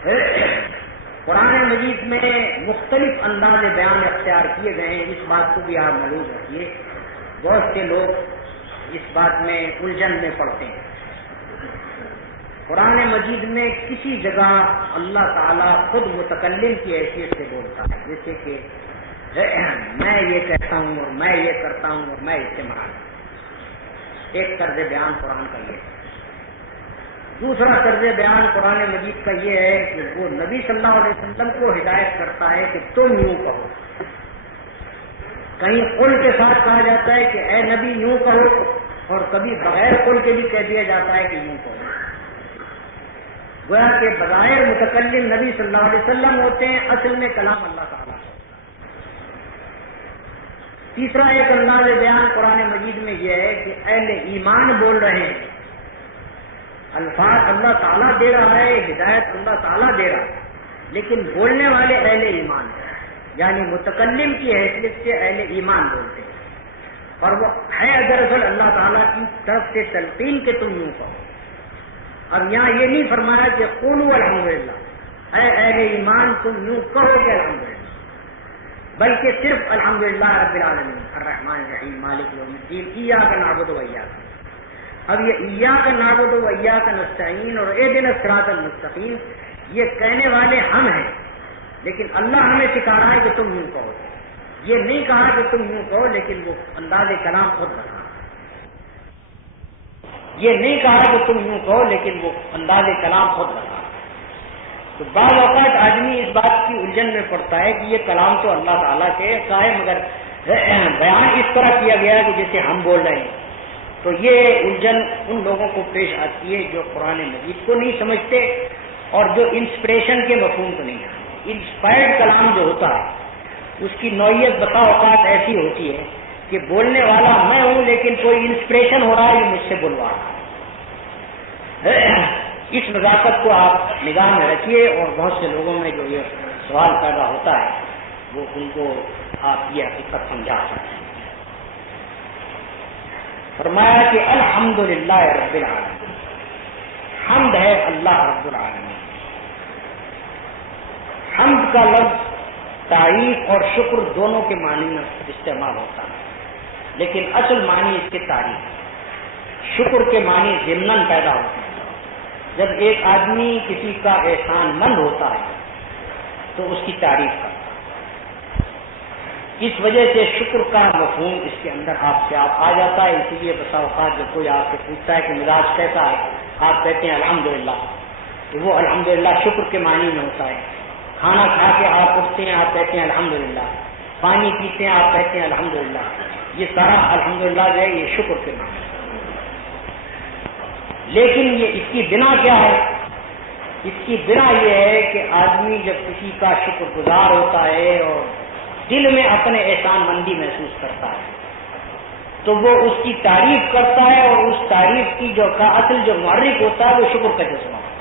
ہیں۔ قرآن مجید میں مختلف انداز بیان اختیار کیے گئے ہیں، اس بات کو بھی آپ معلوم رکھیے، بہت سے لوگ اس بات میں الجھن میں پڑتے ہیں۔ قرآن مجید میں کسی جگہ اللہ تعالیٰ خود متکلم کی حیثیت سے بولتا ہے، جیسے کہ میں یہ کہتا ہوں اور میں یہ کرتا ہوں اور میں اس سے مراد ہوں۔ ایک طرز بیان قرآن کا یہ ہے۔ دوسرا طرز بیان قرآن مجید کا یہ ہے کہ وہ نبی صلی اللہ علیہ وسلم کو ہدایت کرتا ہے کہ تم یوں کہو۔ کہیں قل کے ساتھ کہا جاتا ہے کہ اے نبی یوں کہو، اور کبھی بغیر قل کے بھی کہہ دیا جاتا ہے کہ یوں کہو۔ گویا کہ بظاہر متکلم نبی صلی اللہ علیہ وسلم ہوتے ہیں، اصل میں کلام اللہ تعالیٰ ہوتا ہے۔ تیسرا ایک انداز بیان قرآن مجید میں یہ ہے کہ اہل ایمان بول رہے ہیں، الفاظ اللہ تعالیٰ دے رہا ہے، ہدایت اللہ تعالیٰ دے رہا ہے، لیکن بولنے والے اہل ایمان ہیں، یعنی متکلم کی حیثیت سے اہل ایمان بولتے ہیں، اور وہ ہے دراصل اللہ تعالیٰ کی طرف سے تلقین کہ تم یوں کہو۔ اب یہاں یہ نہیں فرمایا کہ قولوا الحمدللہ، اے اہل ایمان تم یوں کہو کہ الحمدللہ، بلکہ صرف الحمدللہ رب العالمین الرحمن الرحیم مالک یوم الدین ایاک نعبد و ایاک۔ اب یہ ایاک نعبد و ایاک نستعین اور اہدنا الصراط المستقیم یہ کہنے والے ہم ہیں، لیکن اللہ ہمیں سکھا رہا ہے کہ تم یوں کہو۔ یہ نہیں کہا کہ تم یوں کہو، لیکن وہ انداز کلام خود بتا۔ یہ نہیں کہا کہ تم یوں کہو، لیکن وہ انداز کلام خود بتا۔ تو بعض اوقات آدمی اس بات کی الجھن میں پڑتا ہے کہ یہ کلام تو اللہ تعالیٰ کے کا ہے، مگر بیان اس طرح کیا گیا کہ جیسے ہم بول رہے ہیں۔ تو یہ الجھن ان لوگوں کو پیش آتی ہے جو قرآن مجید کو نہیں سمجھتے اور جو انسپریشن کے مفہوم کو نہیں جانتے۔ انسپائرڈ کلام جو ہوتا ہے اس کی نوعیت بتا اوقات ایسی ہوتی ہے کہ بولنے والا میں ہوں، لیکن کوئی انسپریشن ہو رہا ہے جو مجھ سے بلوا رہا ہے۔ اس نزاکت کو آپ نگاہ میں رکھیے، اور بہت سے لوگوں میں جو یہ سوال پیدا ہوتا ہے وہ ان کو آپ یہ حقیقت سمجھا سکتے ہیں۔ فرمایا کہ الحمدللہ رب العالمین، حمد ہے اللہ رب العالمین۔ حمد کا لفظ تعریف اور شکر دونوں کے معنی میں استعمال ہوتا ہے، لیکن اصل معنی اس کے تعریف ہے۔ شکر کے معنی ضمناً پیدا ہوتے ہیں۔ جب ایک آدمی کسی کا احسان مند ہوتا ہے تو اس کی تعریف کرتا ہے، اس وجہ سے شکر کا مفہوم اس کے اندر آپ سے آ جاتا ہے۔ اسی لیے بسا اوقات جب کوئی آپ سے پوچھتا ہے کہ مزاج کیسا ہے، آپ کہتے ہیں الحمدللہ، تو وہ الحمدللہ شکر کے معنی میں ہوتا ہے۔ کھانا کھا کے آپ اٹھتے ہیں، آپ کہتے ہیں الحمدللہ، پانی پیتے ہیں، آپ کہتے ہیں الحمدللہ، یہ سارا الحمدللہ جو ہے یہ شکر کے معنی ہے۔ لیکن یہ اس کی بنا کیا ہے؟ اس کی بنا یہ ہے کہ آدمی جب کسی کا شکر گزار ہوتا ہے اور دل میں اپنے احسان مندی محسوس کرتا ہے تو وہ اس کی تعریف کرتا ہے، اور اس تعریف کی جو کا اصل جو محرک ہوتا ہے وہ شکر کا جذبہ ہوتا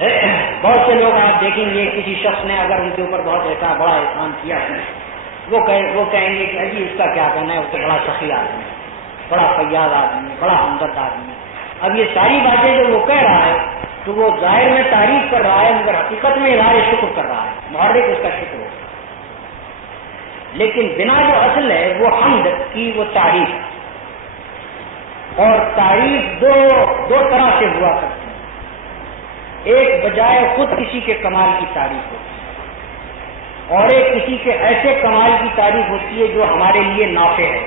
ہے۔ بہت سے لوگ آپ دیکھیں گے کسی شخص نے اگر ان کے اوپر بہت ایسا بڑا احسان کیا ہے، وہ کہیں گے کہ جی اس کا کیا کہنا ہے، وہ تو بڑا سخی آدمی ہے، بڑا فیاض آدمی ہے، بڑا ہمدرد آدمی ہے۔ اب یہ ساری باتیں جو وہ کہہ رہا ہے تو وہ ظاہر میں تعریف کر رہا ہے، مگر حقیقت میں اظہار شکر کر رہا ہے، محرک اس کا شکر ہوگا۔ لیکن بنا جو اصل ہے وہ حمد کی وہ تعریف، اور تعریف دو طرح سے ہوا کرتی ہے۔ ایک بجائے خود کسی کے کمال کی تعریف ہوتی ہے، اور ایک کسی کے ایسے کمال کی تعریف ہوتی ہے جو ہمارے لیے نافع ہے۔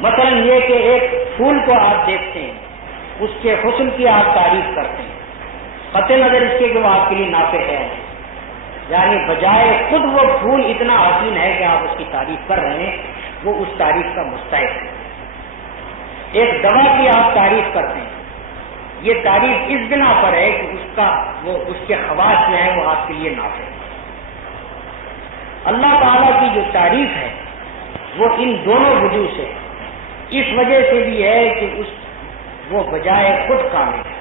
مثلا یہ کہ ایک پھول کو آپ دیکھتے ہیں، اس کے حسن کی آپ تعریف کرتے ہیں، قطع نظر اس کے کہ وہ آپ کے لیے نافع ہے، یعنی بجائے خود وہ پھول اتنا حسین ہے کہ آپ اس کی تعریف کر رہے ہیں، وہ اس تعریف کا مستحق ہے۔ ایک دوا کی آپ تعریف کرتے ہیں، یہ تعریف اس بنا پر ہے کہ اس کے خواص جو ہیں وہ آپ کے لیے نافع ہے۔ اللہ تعالیٰ کی جو تعریف ہے وہ ان دونوں وجوہ سے، اس وجہ سے بھی ہے کہ وہ بجائے خود کامل ہے،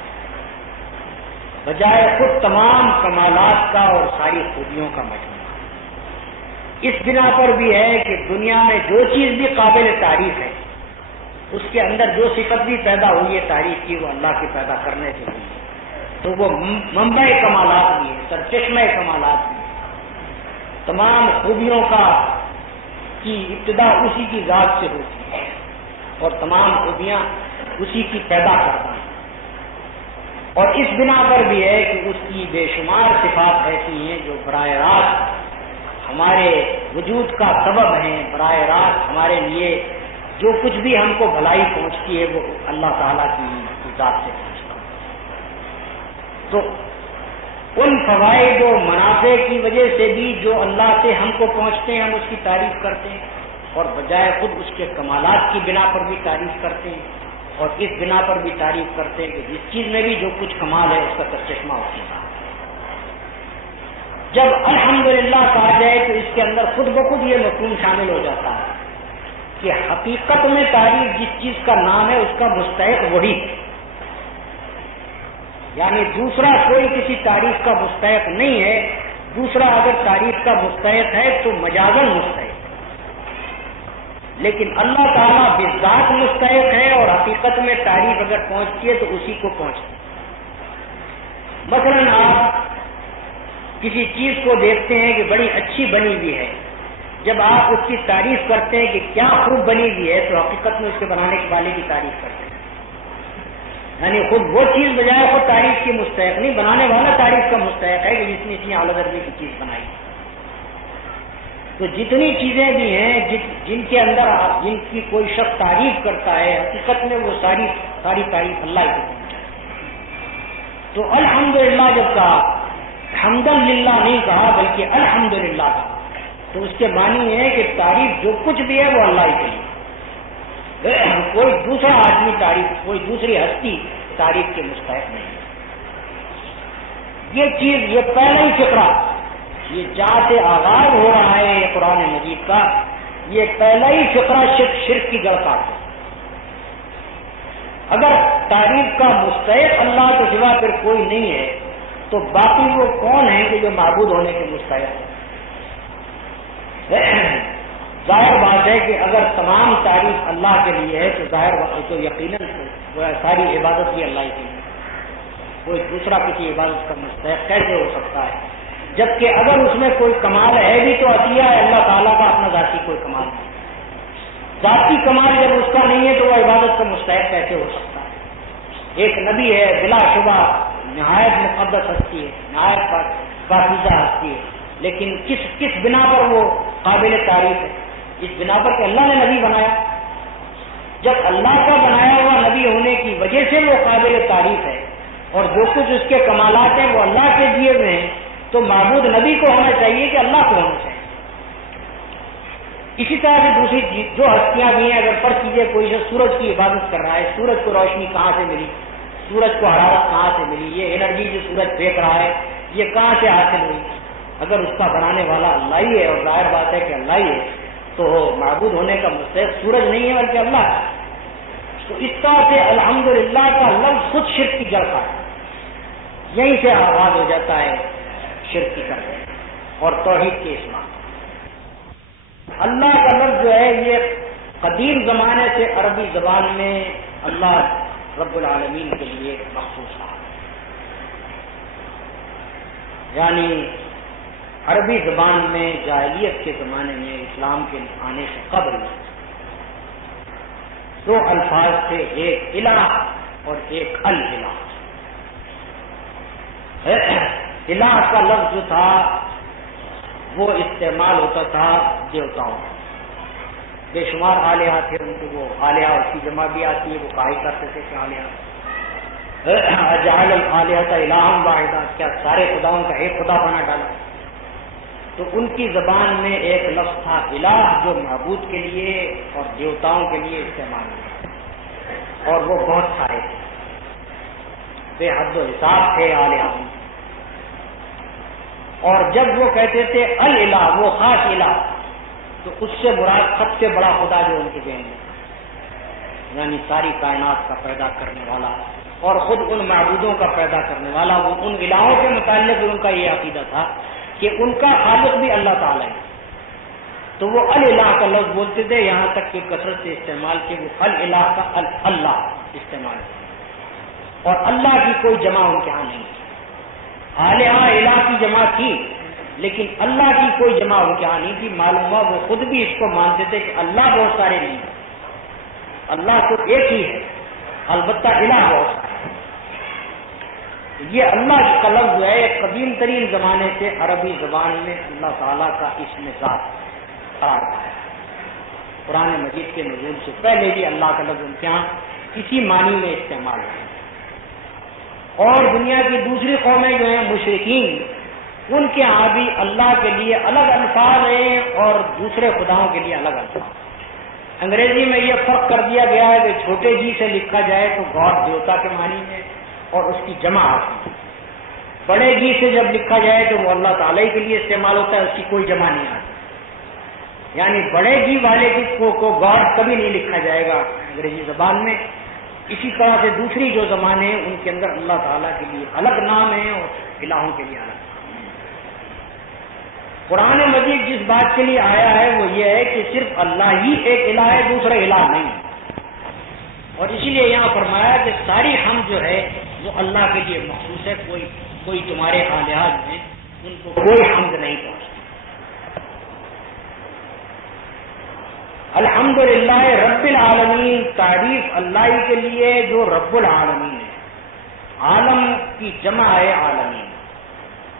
بجائے خود تمام کمالات کا اور ساری خوبیوں کا مجموعہ۔ اس بنا پر بھی ہے کہ دنیا میں جو چیز بھی قابل تعریف ہے، اس کے اندر جو صفت بھی پیدا ہوئی ہے تعریف کی، وہ اللہ کے پیدا کرنے سے ہوئی ہے، تو وہ منبع کمالات بھی ہے، سرچشمہ کمالات بھی ہے۔ تمام خوبیوں کی ابتدا اسی کی ذات سے ہوتی ہے، اور تمام خوبیاں اسی کی پیدا کرتا ہے۔ اور اس بنا پر بھی ہے کہ اس کی بے شمار صفات ایسی ہیں جو براہ راست ہمارے وجود کا سبب ہیں، براہ راست ہمارے لیے جو کچھ بھی ہم کو بھلائی پہنچتی ہے وہ اللہ تعالیٰ کی ذات سے پہنچتا ہے۔ تو ان فوائد و منافع کی وجہ سے بھی جو اللہ سے ہم کو پہنچتے ہیں ہم اس کی تعریف کرتے ہیں، اور بجائے خود اس کے کمالات کی بنا پر بھی تعریف کرتے ہیں، اور اس بنا پر بھی تعریف کرتے ہیں کہ جس چیز میں بھی جو کچھ کمال ہے اس کا سرچشمہ اس کے ساتھ۔ جب الحمدللہ کہا جائے تو اس کے اندر خود بخود یہ مفہوم شامل ہو جاتا ہے کہ حقیقت میں تعریف جس چیز کا نام ہے اس کا مستحق وہی ہے، یعنی دوسرا کوئی کسی تعریف کا مستحق نہیں ہے۔ دوسرا اگر تعریف کا مستحق ہے تو مجازاً مستحق، لیکن اللہ تعالیٰ بالذات مستحق ہے، اور حقیقت میں تعریف اگر پہنچتی ہے تو اسی کو پہنچتی ہے۔ مثلا آپ کسی چیز کو دیکھتے ہیں کہ بڑی اچھی بنی ہوئی ہے، جب آپ اس کی تعریف کرتے ہیں کہ کیا خوب بنی ہوئی ہے تو حقیقت میں اس کے بنانے والے کی تعریف کرتے ہیں، یعنی خود وہ چیز بجائے خود تعریف کی مستحق نہیں، بنانے والا تعریف کا مستحق ہے کہ جس نے اتنی اعلیٰ درجے کی چیز بنائی۔ تو جتنی چیزیں بھی ہیں جن کے اندر جن کی کوئی شخص تعریف کرتا ہے، حقیقت میں وہ ساری تعریف اللہ کی پہنچ ہے۔ تو الحمدللہ جب کہا، حمدن للہ نہیں کہا بلکہ الحمدللہ کہا، تو اس کے معنی ہے کہ تعریف جو کچھ بھی ہے وہ اللہ ہی کے لیے، کوئی دوسرا آدمی تعریف، کوئی دوسری ہستی تعریف کے مستحق نہیں۔ یہ چیز، یہ پہلا ہی فقرہ، یہ جہاں سے آغاز ہو رہا ہے یہ قرآن مجید کا، یہ پہلا ہی فقرہ شرک کی جڑ کاٹ ہے۔ اگر تعریف کا مستحق اللہ کے سوا پھر کوئی نہیں ہے تو باقی وہ کون ہیں کہ جو معبود ہونے کے مستحق ہیں؟ ظاہر بات ہے کہ اگر تمام تعریف اللہ کے لیے ہے تو ظاہر بات تو یقیناً ساری عبادت بھی اللہ کے لیے، کوئی دوسرا کسی عبادت کا مستحق کیسے ہو سکتا ہے؟ جبکہ اگر اس میں کوئی کمال ہے بھی تو عطیہ ہے اللہ تعالیٰ کا، اپنا ذاتی کوئی کمال نہیں۔ ذاتی کمال جب اس کا نہیں ہے تو وہ عبادت کا مستحق کیسے ہو سکتا ہے؟ ایک نبی ہے بلا شبہ نہایت مقدس ہستی ہے، نہایت پاکیزہ ہستی ہے، لیکن کس بنا پر وہ قابل تعریف ہے؟ اس بنا پر کہ اللہ نے نبی بنایا۔ جب اللہ کا بنایا ہوا نبی ہونے کی وجہ سے وہ قابل تعریف ہے، اور جو کچھ اس کے کمالات ہیں وہ اللہ کے دیے ہوئے ہیں، تو معبود نبی کو ہونا چاہیے کہ اللہ کو ہونا چاہیے۔ اسی طرح سے دوسری جو ہستیاں بھی ہیں، اگر فرض کیجیے کوئی سے سورج کی عبادت کر رہا ہے، سورج کو روشنی کہاں سے ملی، سورج کو حرارت کہاں سے ملی، یہ انرجی جو سورج پھینک رہا ہے یہ کہاں سے حاصل ہوئی؟ اگر اس کا بنانے والا اللہ ہی ہے، اور ظاہر بات ہے کہ اللہ ہی ہے، تو معبود ہونے کا مستحق سورج نہیں ہے بلکہ اللہ ہے۔ تو اس طرح سے الحمدللہ کا لفظ خود شرک کی جڑ کا ہے، یہیں سے آغاز ہو جاتا ہے شرک کی کرنے اور توحید کے اسلام۔ اللہ کا لفظ جو ہے یہ قدیم زمانے سے عربی زبان میں اللہ رب العالمین کے لیے مخصوص ہے، یعنی عربی زبان میں جاہلیت کے زمانے میں اسلام کے آنے سے قبل دو الفاظ تھے، ایک الہ اور ایک الہ۔ الہ کا لفظ جو تھا وہ استعمال ہوتا تھا دیوتاؤں، بے شمار آلیہ تھے ان کو، وہ آلیہ اس کی جمع بھی آتی ہے، وہ کہا کرتے تھے کہ آلیہ اجعل الآلہۃ الہا واحدا، کیا سارے خداؤں کا ایک خدا بنا ڈالا؟ تو ان کی زبان میں ایک لفظ تھا الہ جو معبود کے لیے اور دیوتاؤں کے لیے استعمال ہوا، اور وہ بہت سارے تھے، بے حد و حساب تھے آلیہ۔ اور جب وہ کہتے تھے الہ، وہ خاص الہ، تو اس سے مراد سب سے بڑا خدا جو ان کے ذہن میں، یعنی ساری کائنات کا پیدا کرنے والا اور خود ان معبودوں کا پیدا کرنے والا، وہ ان الہوں کے متعلق ان کا یہ عقیدہ تھا کہ ان کا خالق بھی اللہ تعالیٰ ہے۔ تو وہ الہ کا لفظ بولتے تھے، یہاں تک کہ کثرت سے استعمال کے وہ الہ کا اللہ استعمال کیا، اور اللہ کی کوئی جمع ان کے یہاں نہیں تھی۔ آلیہ الہ کی جمع تھی لیکن اللہ کی کوئی جمع ان کے یہاں نہیں تھی۔ معلوم ہوا وہ خود بھی اس کو مانتے تھے کہ اللہ بہت سارے نہیں ہیں، اللہ تو ایک ہی ہے، البتہ الہ بہت سارے۔ یہ اللہ کا لفظ جو ہے قدیم ترین زمانے سے عربی زبان میں اللہ تعالیٰ کا اسم ذات قرار پایا۔ قرآن مجید کے نزول سے پہلے بھی اللہ کا لفظ ان کے یہاں اسی معنی میں استعمال ہے، اور دنیا کی دوسری قومیں جو ہیں مشرکین، ان کے یہاں بھی اللہ کے لیے الگ الفاظ ہیں اور دوسرے خداؤں کے لیے الگ الفاظ۔ انگریزی میں یہ فرق کر دیا گیا ہے کہ چھوٹے جی سے لکھا جائے تو گاڈ دیوتا کے معنی میں اور اس کی جمع آتی ہے، بڑے جی سے جب لکھا جائے تو وہ اللہ تعالیٰ کے لیے استعمال ہوتا ہے، اس کی کوئی جمع نہیں آتی، یعنی بڑے جی والے کو گاڈ کبھی نہیں لکھا جائے گا انگریزی زبان میں۔ اسی طرح سے دوسری جو زبانیں ہیں ان کے اندر اللہ تعالیٰ کے لیے الگ نام ہیں اور الہوں کے لیے الگ نام ہیں۔ قرآن مجید جس بات کے لیے آیا ہے وہ یہ ہے کہ صرف اللہ ہی ایک الہ ہے، دوسرا الہ نہیں، اور اسی لیے یہاں فرمایا کہ ساری حمد جو ہے وہ اللہ کے لیے مخصوص ہے، کوئی تمہارے آلیہ ہیں ان کو کوئی حمد نہیں پہنچتی۔ الحمدللہ رب العالمین، تعریف اللہ ہی کے لیے جو رب العالمین ہے۔ عالم کی جمع ہے عالمین،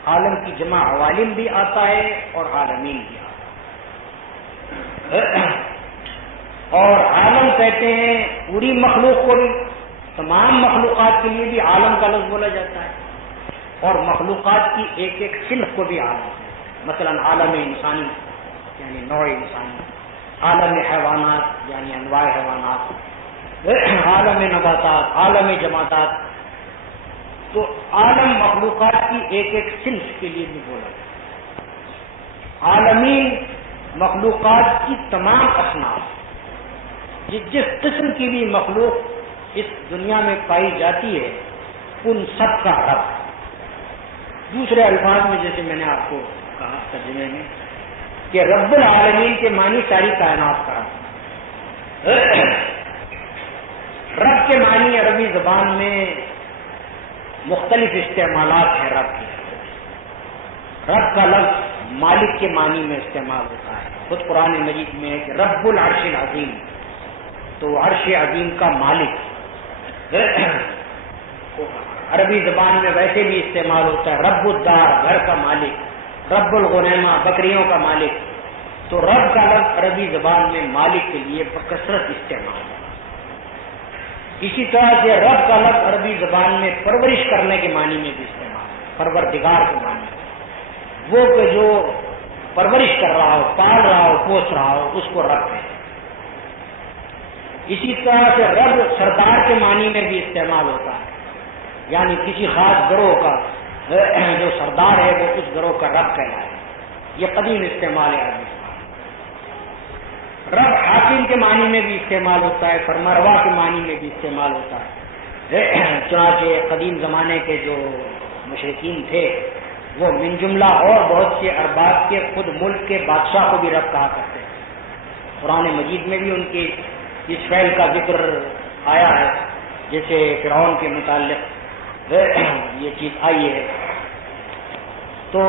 عالم کی جمع عوالم بھی آتا ہے اور عالمین بھی آتا ہے، اور عالم کہتے ہیں پوری مخلوق کو بھی، تمام مخلوقات کے لیے بھی عالم کا لفظ بولا جاتا ہے، اور مخلوقات کی ایک ایک صنف کو بھی عالم ہے، مثلا عالم انسانی یعنی نوع انسانی، عالم حیوانات یعنی انواع حیوانات، عالم نباتات، عالم جمادات، تو عالم مخلوقات کی ایک ایک صنف کے لیے بھی بولا جاتا ہے۔ عالمین مخلوقات کی تمام اصناف، جس قسم کی بھی مخلوق اس دنیا میں پائی جاتی ہے ان سب کا رب ہے۔ دوسرے الفاظ میں جیسے میں نے آپ کو کہا ترجمے میں کہ رب العالمین کے معنی ساری کائنات کا رب کے معنی عربی زبان میں مختلف استعمالات ہیں رب کے. رب کا لفظ مالک کے معنی میں استعمال ہوتا ہے. خود قرآن مجید میں ہے کہ رب العرش العظیم، تو عرش عظیم کا مالک. عربی زبان میں ویسے بھی استعمال ہوتا ہے رب الدار، گھر کا مالک، رب الغنیمہ، بکریوں کا مالک. تو رب کا لفظ عربی زبان میں مالک کے لیے بکثرت استعمال ہے. اسی طرح سے رب کا لفظ عربی زبان میں پرورش کرنے کے معنی میں بھی استعمال ہے، پروردگار کے معنی. وہ کہ جو پرورش کر رہا ہو، پال رہا ہو، پوس رہا ہو، اس کو رب ہے. اسی طرح سے رب سردار کے معنی میں بھی استعمال ہوتا ہے، یعنی کسی خاص گروہ کا جو سردار ہے وہ اس گروہ کا رب کہلائے. یہ قدیم استعمال ہے عربی. رب حاکم کے معنی میں بھی استعمال ہوتا ہے، فرمانروا کے معنی میں بھی استعمال ہوتا ہے. چنانچہ قدیم زمانے کے جو مشرکین تھے وہ من جملہ اور بہت سے ارباب کے خود ملک کے بادشاہ کو بھی رب کہا کرتے ہیں. قرآن مجید میں بھی ان کے اس فعل کا ذکر آیا ہے، جیسے فرعون کے متعلق یہ چیز آئی ہے. تو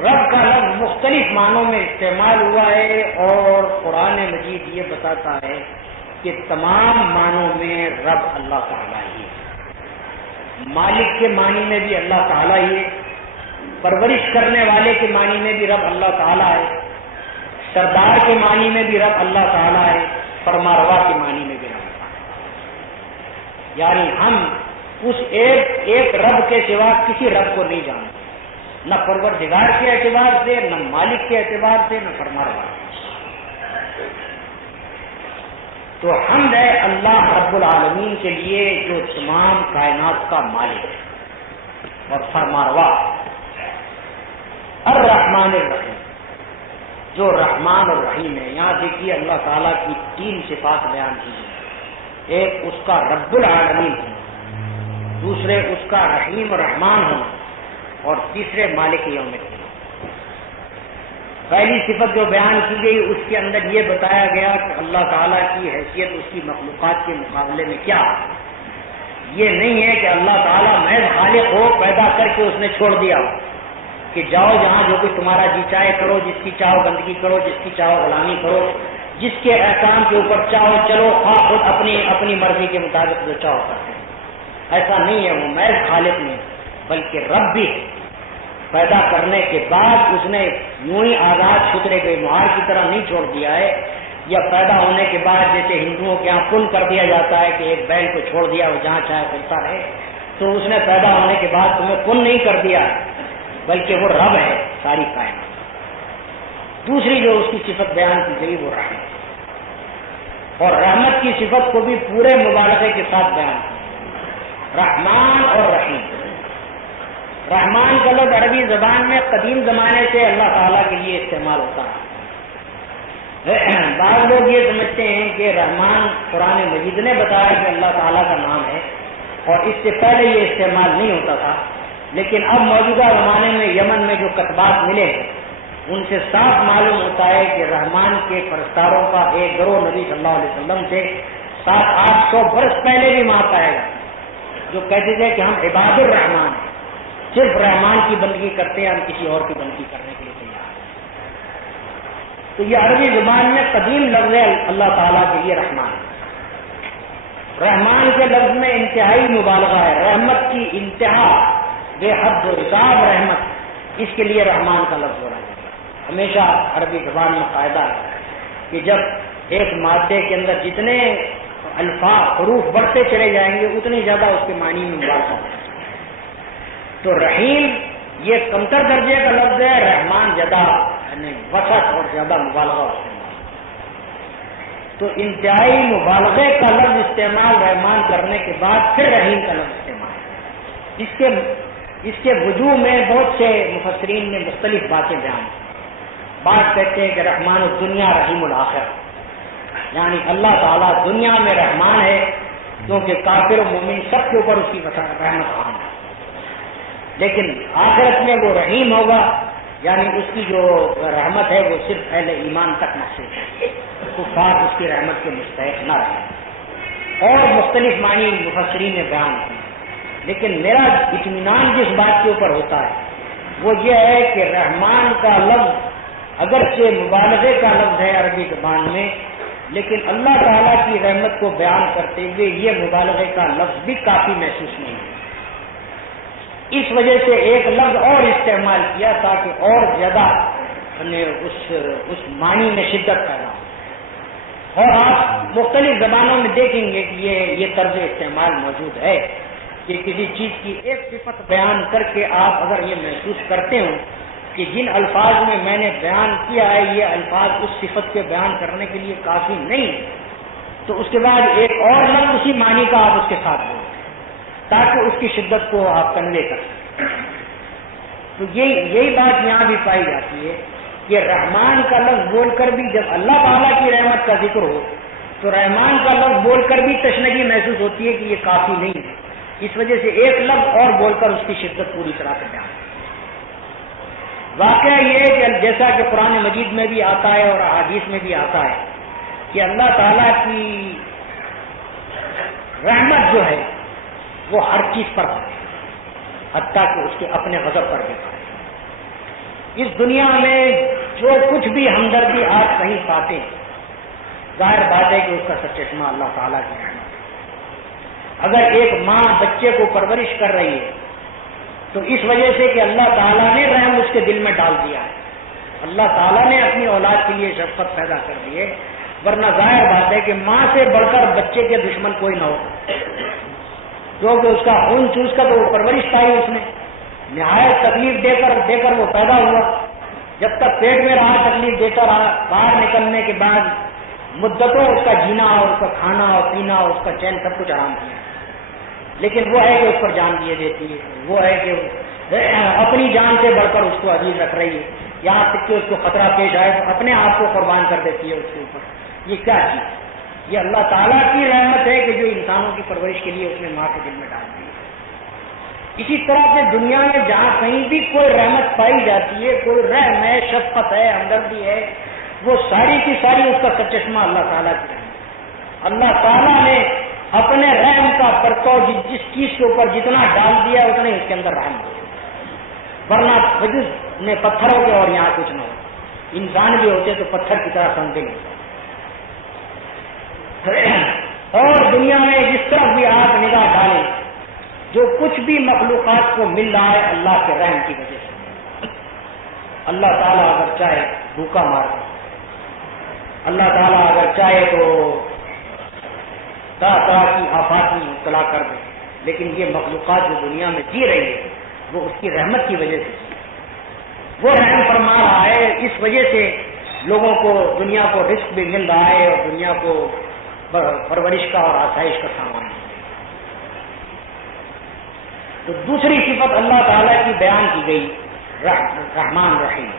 رب کا لفظ مختلف معنوں میں استعمال ہوا ہے، اور قرآن مجید یہ بتاتا ہے کہ تمام معنوں میں رب اللہ تعالیٰ ہی ہے. مالک کے معنی میں بھی اللہ تعالیٰ ہی ہے، پرورش کرنے والے کے معنی میں بھی رب اللہ تعالیٰ ہے، سردار کے معنی میں بھی رب اللہ تعالیٰ ہے، فرمانروا کے معنی میں بھی رب تعالیٰ ہے. یعنی ہم اس ایک رب کے سوا کسی رب کو نہیں جانتے، نہ پروردگار کے اعتبار سے، نہ مالک کے اعتبار سے، نہ فرمانروا. تو حمد ہے اللہ رب العالمین کے لیے جو تمام کائنات کا مالک ہے اور فرمانروا. الرحمن الرحیم، جو رحمان اور رحیم ہے. یہاں دیکھیے اللہ تعالیٰ کی 3 صفات بیان کی ہیں. ایک اس کا رب العالمین ہونا، دوسرے اس کا رحیم اور رحمان ہونا، اور تیسرے مالک یوم الدین. پہلی صفت جو بیان کی گئی اس کے اندر یہ بتایا گیا کہ اللہ تعالیٰ کی حیثیت اس کی مخلوقات کے مقابلے میں کیا ہے. یہ نہیں ہے کہ اللہ تعالیٰ محض خالق ہو، پیدا کر کے اس نے چھوڑ دیا ہو کہ جاؤ جہاں جو کچھ تمہارا جی چاہے کرو، جس کی چاہو بندگی کرو، جس کی چاہو غلامی کرو، جس کے احکام کے اوپر چاہو چلو، خود اپنی مرضی کے مطابق جو چاہو کرتے ہیں. ایسا نہیں ہے. وہ محض خالق نہیں بلکہ رب بھی ہے. پیدا کرنے کے بعد اس نے یوں ہی آزاد چھترے گئے مہار کی طرح نہیں چھوڑ دیا ہے، یا پیدا ہونے کے بعد جیسے ہندوؤں کے یہاں پن کر دیا جاتا ہے کہ ایک بیل کو چھوڑ دیا وہ جہاں چاہے کرتا رہے، تو اس نے پیدا ہونے کے بعد تمہیں پن نہیں کر دیا، بلکہ وہ رب ہے ساری کائنات. دوسری جو اس کی صفت بیان کی گئی وہ رحمت، اور رحمت کی صفت کو بھی پورے مبالغے کے ساتھ بیان کی. رحمان اور رحیم. رحمان کا لفظ عربی زبان میں قدیم زمانے سے اللہ تعالیٰ کے لیے استعمال ہوتا ہے. بعض لوگ یہ سمجھتے ہیں کہ رحمان قرآن مجید نے بتایا کہ اللہ تعالیٰ کا نام ہے، اور اس سے پہلے یہ استعمال نہیں ہوتا تھا. لیکن اب موجودہ زمانے میں یمن میں جو کتبات ملے ہیں ان سے صاف معلوم ہوتا ہے کہ رحمان کے پرستاروں کا ایک گروہ نبی صلی اللہ علیہ وسلم سے 700-800 برس پہلے بھی وہاں پایا گیا، جو کہتے تھے کہ ہم عباد الرحمان ہیں، صرف رحمان کی بندگی کرتے ہیں، ہم کسی اور کی بندگی کرنے کے لیے تیار ہیں. تو یہ عربی زبان میں قدیم لفظ ہے اللہ تعالیٰ کے لیے رحمان. رحمان کے لفظ میں انتہائی مبالغہ ہے، رحمت کی انتہا، بے حد و حساب رحمت، اس کے لیے رحمان کا لفظ ہو رہا ہے. ہمیشہ عربی زبان میں قاعدہ ہے کہ جب ایک مادے کے اندر جتنے الفاظ حروف بڑھتے چلے جائیں گے اتنی زیادہ اس کے معنی میں مبالغہ ہوگا. تو رحیم یہ کمتر درجے کا لفظ ہے، رحمان زیادہ یعنی وسط اور زیادہ مبالغہ استعمال. تو انتہائی مبالغے کا لفظ استعمال رحمان کرنے کے بعد پھر رحیم کا لفظ استعمال. اس کے وجوہ میں بہت سے مفسرین نے مختلف باتیں بیان کی. بات کہتے ہیں کہ رحمان الدنیا رحیم الآخرہ، یعنی اللہ تعالیٰ دنیا میں رحمان ہے کیونکہ کافر و مومن سب کے اوپر اس کی رحمت عام ہے، لیکن آخرت میں وہ رحیم ہوگا یعنی اس کی جو رحمت ہے وہ صرف اہل ایمان تک محسوس ہے، کفار اس کی رحمت کے مستحق نہ رہے، اور مختلف معنی مفسرین نے بیان کی۔ لیکن میرا اطمینان جس بات کے اوپر ہوتا ہے وہ یہ ہے کہ رحمان کا لفظ اگرچہ مبالغے کا لفظ ہے عربی زبان میں، لیکن اللہ تعالیٰ کی رحمت کو بیان کرتے ہوئے یہ مبالغے کا لفظ بھی کافی محسوس نہیں ہے۔ اس وجہ سے ایک لفظ اور استعمال کیا تاکہ اور زیادہ اس معنی میں شدت پیدا ہو۔ اور آپ مختلف زبانوں میں دیکھیں گے کہ یہ طرز استعمال موجود ہے کہ کسی چیز کی ایک صفت بیان کر کے آپ اگر یہ محسوس کرتے ہوں کہ جن الفاظ میں میں نے بیان کیا ہے یہ الفاظ اس صفت کے بیان کرنے کے لیے کافی نہیں، تو اس کے بعد ایک اور لفظ اسی معنی کا آپ اس کے ساتھ بولیں تاکہ اس کی شدت کو آپ کنوے کر سکیں۔ تو یہی بات یہاں بھی پائی جاتی ہے کہ رحمان کا لفظ بول کر بھی جب اللہ تعالیٰ کی رحمت کا ذکر ہو تو رحمان کا لفظ بول کر بھی تشنگی محسوس ہوتی ہے کہ یہ کافی نہیں ہے، اس وجہ سے ایک لفظ اور بول کر اس کی شدت پوری طرح سے بیان۔ واقعہ یہ ہے کہ جیسا کہ قرآن مجید میں بھی آتا ہے اور احادیث میں بھی آتا ہے کہ اللہ تعالیٰ کی رحمت جو ہے وہ ہر چیز پر ہے، حتیٰ کہ اس کے اپنے غضب پر بھی ہے۔ اس دنیا میں جو کچھ بھی ہمدردی آپ کہیں پاتے ہیں ظاہر بات ہے کہ اس کا سرچشمہ اللہ تعالیٰ کی رحمت ہے۔ اگر ایک ماں بچے کو پرورش کر رہی ہے تو اس وجہ سے کہ اللہ تعالیٰ نے رحم اس کے دل میں ڈال دیا ہے، اللہ تعالیٰ نے اپنی اولاد کے لیے شفقت پیدا کر دی ہے، ورنہ ظاہر بات ہے کہ ماں سے بڑھ کر بچے کے دشمن کوئی نہ ہو، کیونکہ اس کا خون چوس کر تو وہ پرورش پائی، اس نے نہایت تکلیف دے کر وہ پیدا ہوا، جب تک پیٹ میں رہا تکلیف دیتا رہا، باہر نکلنے کے بعد مدتوں اس کا جینا اور اس کا کھانا اور پینا اور اس کا چین سب کچھ آرام کیا، لیکن وہ ہے کہ اس پر جان دیے دیتی ہے، وہ ہے کہ اپنی جان سے بڑھ کر اس کو عزیز رکھ رہی ہے، یہاں تک کہ اس کو خطرہ پیش آئے تو اپنے آپ کو قربان کر دیتی ہے اس کے اوپر۔ یہ کیا چیز؟ یہ اللہ تعالیٰ کی رحمت ہے کہ جو انسانوں کی پرورش کے لیے اس نے ماں کے دل میں ڈال دی۔ اسی طرح سے دنیا میں جہاں کہیں بھی کوئی رحمت پائی جاتی ہے، کوئی رحم ہے، شفقت ہے، ہمدردی ہے، وہ ساری کی ساری اس کا سرچشمہ اللہ تعالیٰ کی رحمت۔ اللہ تعالیٰ نے اپنے رحم کا پرتو جس چیز کے اوپر جتنا ڈال دیا اتنے اس کے اندر رحم دیا، ورنہ وجود میں پتھروں کے اور یہاں کچھ نہ ہو، انسان بھی ہوتے تو پتھر کی طرح سمجھیں گے۔ اور دنیا میں جس طرف بھی آپ نگاہ ڈالیں جو کچھ بھی مخلوقات کو مل رہا ہے اللہ کے رحم کی وجہ سے۔ اللہ تعالیٰ اگر چاہے بھوکا مار دے، اللہ تعالیٰ اگر چاہے تو طرح طرح کی آفات میں مبتلا کر دے، لیکن یہ مخلوقات جو دنیا میں جی رہی ہے وہ اس کی رحمت کی وجہ سے، وہ رحم فرما رہا ہے، اس وجہ سے لوگوں کو دنیا کو رزق بھی مل رہا ہے اور دنیا کو پرورش کا اور آسائش کا سامان ہے۔ تو دوسری صفت اللہ تعالیٰ کی بیان کی گئی رحمان رحیم،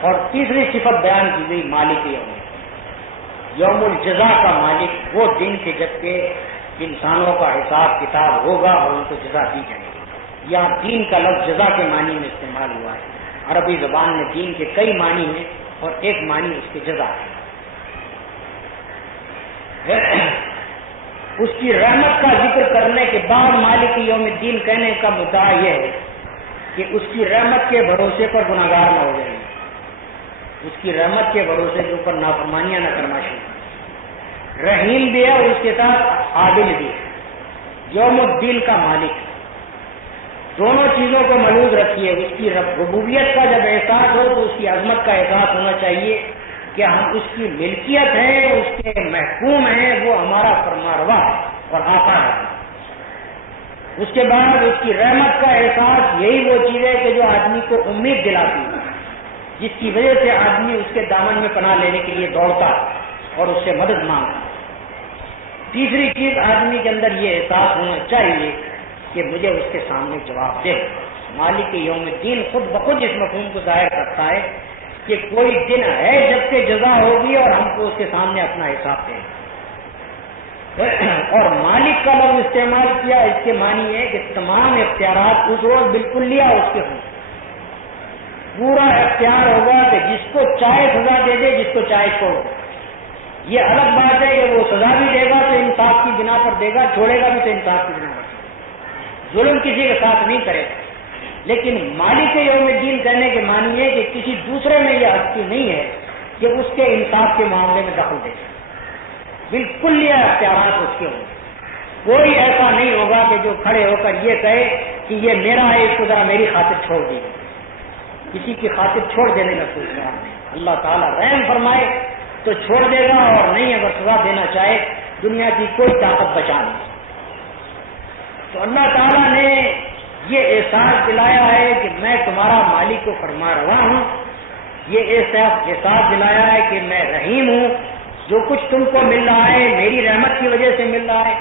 اور تیسری صفت بیان کی گئی مالک یوم الجزا کا مالک، وہ دن کے جب کہ انسانوں کا حساب کتاب ہوگا اور ان کو جزا دی جائے گی۔ یہاں دین کا لفظ جزا کے معنی میں استعمال ہوا ہے، عربی زبان میں دین کے کئی معنی ہیں اور ایک معنی اس کے جزا ہے۔ اس کی رحمت کا ذکر کرنے کے بعد مالک یوم الدین کہنے کا مدعا یہ ہے کہ اس کی رحمت کے بھروسے پر گناہگار نہ ہو جائیں، اس کی رحمت کے بھروسے کے اوپر نافرمانیاں نہ کرنا شروع۔ رحیم بھی ہے اور اس کے ساتھ عادل بھی ہے، یوم الدین کا مالک، دونوں چیزوں کو ملحوظ رکھیے۔ اس کی ربوبیت کا جب احساس ہو تو اس کی عظمت کا احساس ہونا چاہیے کہ ہم اس کی ملکیت ہیں، اس کے محکوم ہیں، وہ ہمارا فرمانروا اور آقا ہے۔ اس کے بعد اس کی رحمت کا احساس یہی وہ چیز ہے کہ جو آدمی کو امید دلاتی ہے، جس کی وجہ سے آدمی اس کے دامن میں پناہ لینے کے لیے دوڑتا اور اس سے مدد مانگتا۔ تیسری چیز آدمی کے اندر یہ احساس ہونا چاہیے کہ مجھے اس کے سامنے جواب دے۔ مالک یوم الدین خود بخود اس مفہوم کو ظاہر کرتا ہے کہ کوئی دن ہے جب کہ جزا ہوگی اور ہم کو اس کے سامنے اپنا حساب دیں۔ اور مالک کا لفظ استعمال کیا، اس کے معنی ہے کہ تمام اختیارات اس روز بالکل لیا اس کے ہوں، پورا اختیار ہوگا کہ جس کو چاہے سزا دے دے، جس کو چاہے چھوڑ دے۔ یہ الگ بات ہے کہ وہ سزا بھی دے گا تو انصاف کی بنا پر دے گا، چھوڑے گا بھی تو انصاف کی بنا پر۔ ظلم کسی کے ساتھ نہیں کرے گا، لیکن مالک یوم الدین کہنے کے معنی ہے کہ کسی دوسرے میں یہ ہستی نہیں ہے کہ اس کے انصاف کے معاملے میں دخل دے، بالکل یہ اختیارات اس کے ہوں گے۔ کوئی ایسا نہیں ہوگا کہ جو کھڑے ہو کر یہ کہے کہ یہ میرا ہے، اس کو ذرا میری خاطر چھوڑ دیجیے۔ کسی کی خاطر چھوڑ دینے کا کوئی خیال نہیں۔ اللہ تعالیٰ رحم فرمائے تو چھوڑ دے گا، اور نہیں اگر سزا دینا چاہے دنیا کی کوئی طاقت بچا نہیں۔ تو اللہ تعالیٰ نے یہ احساس دلایا ہے کہ میں تمہارا مالک و فرما روا ہوں، یہ احساس دلایا ہے کہ میں رحیم ہوں، جو کچھ تم کو مل رہا ہے میری رحمت کی وجہ سے مل رہا ہے،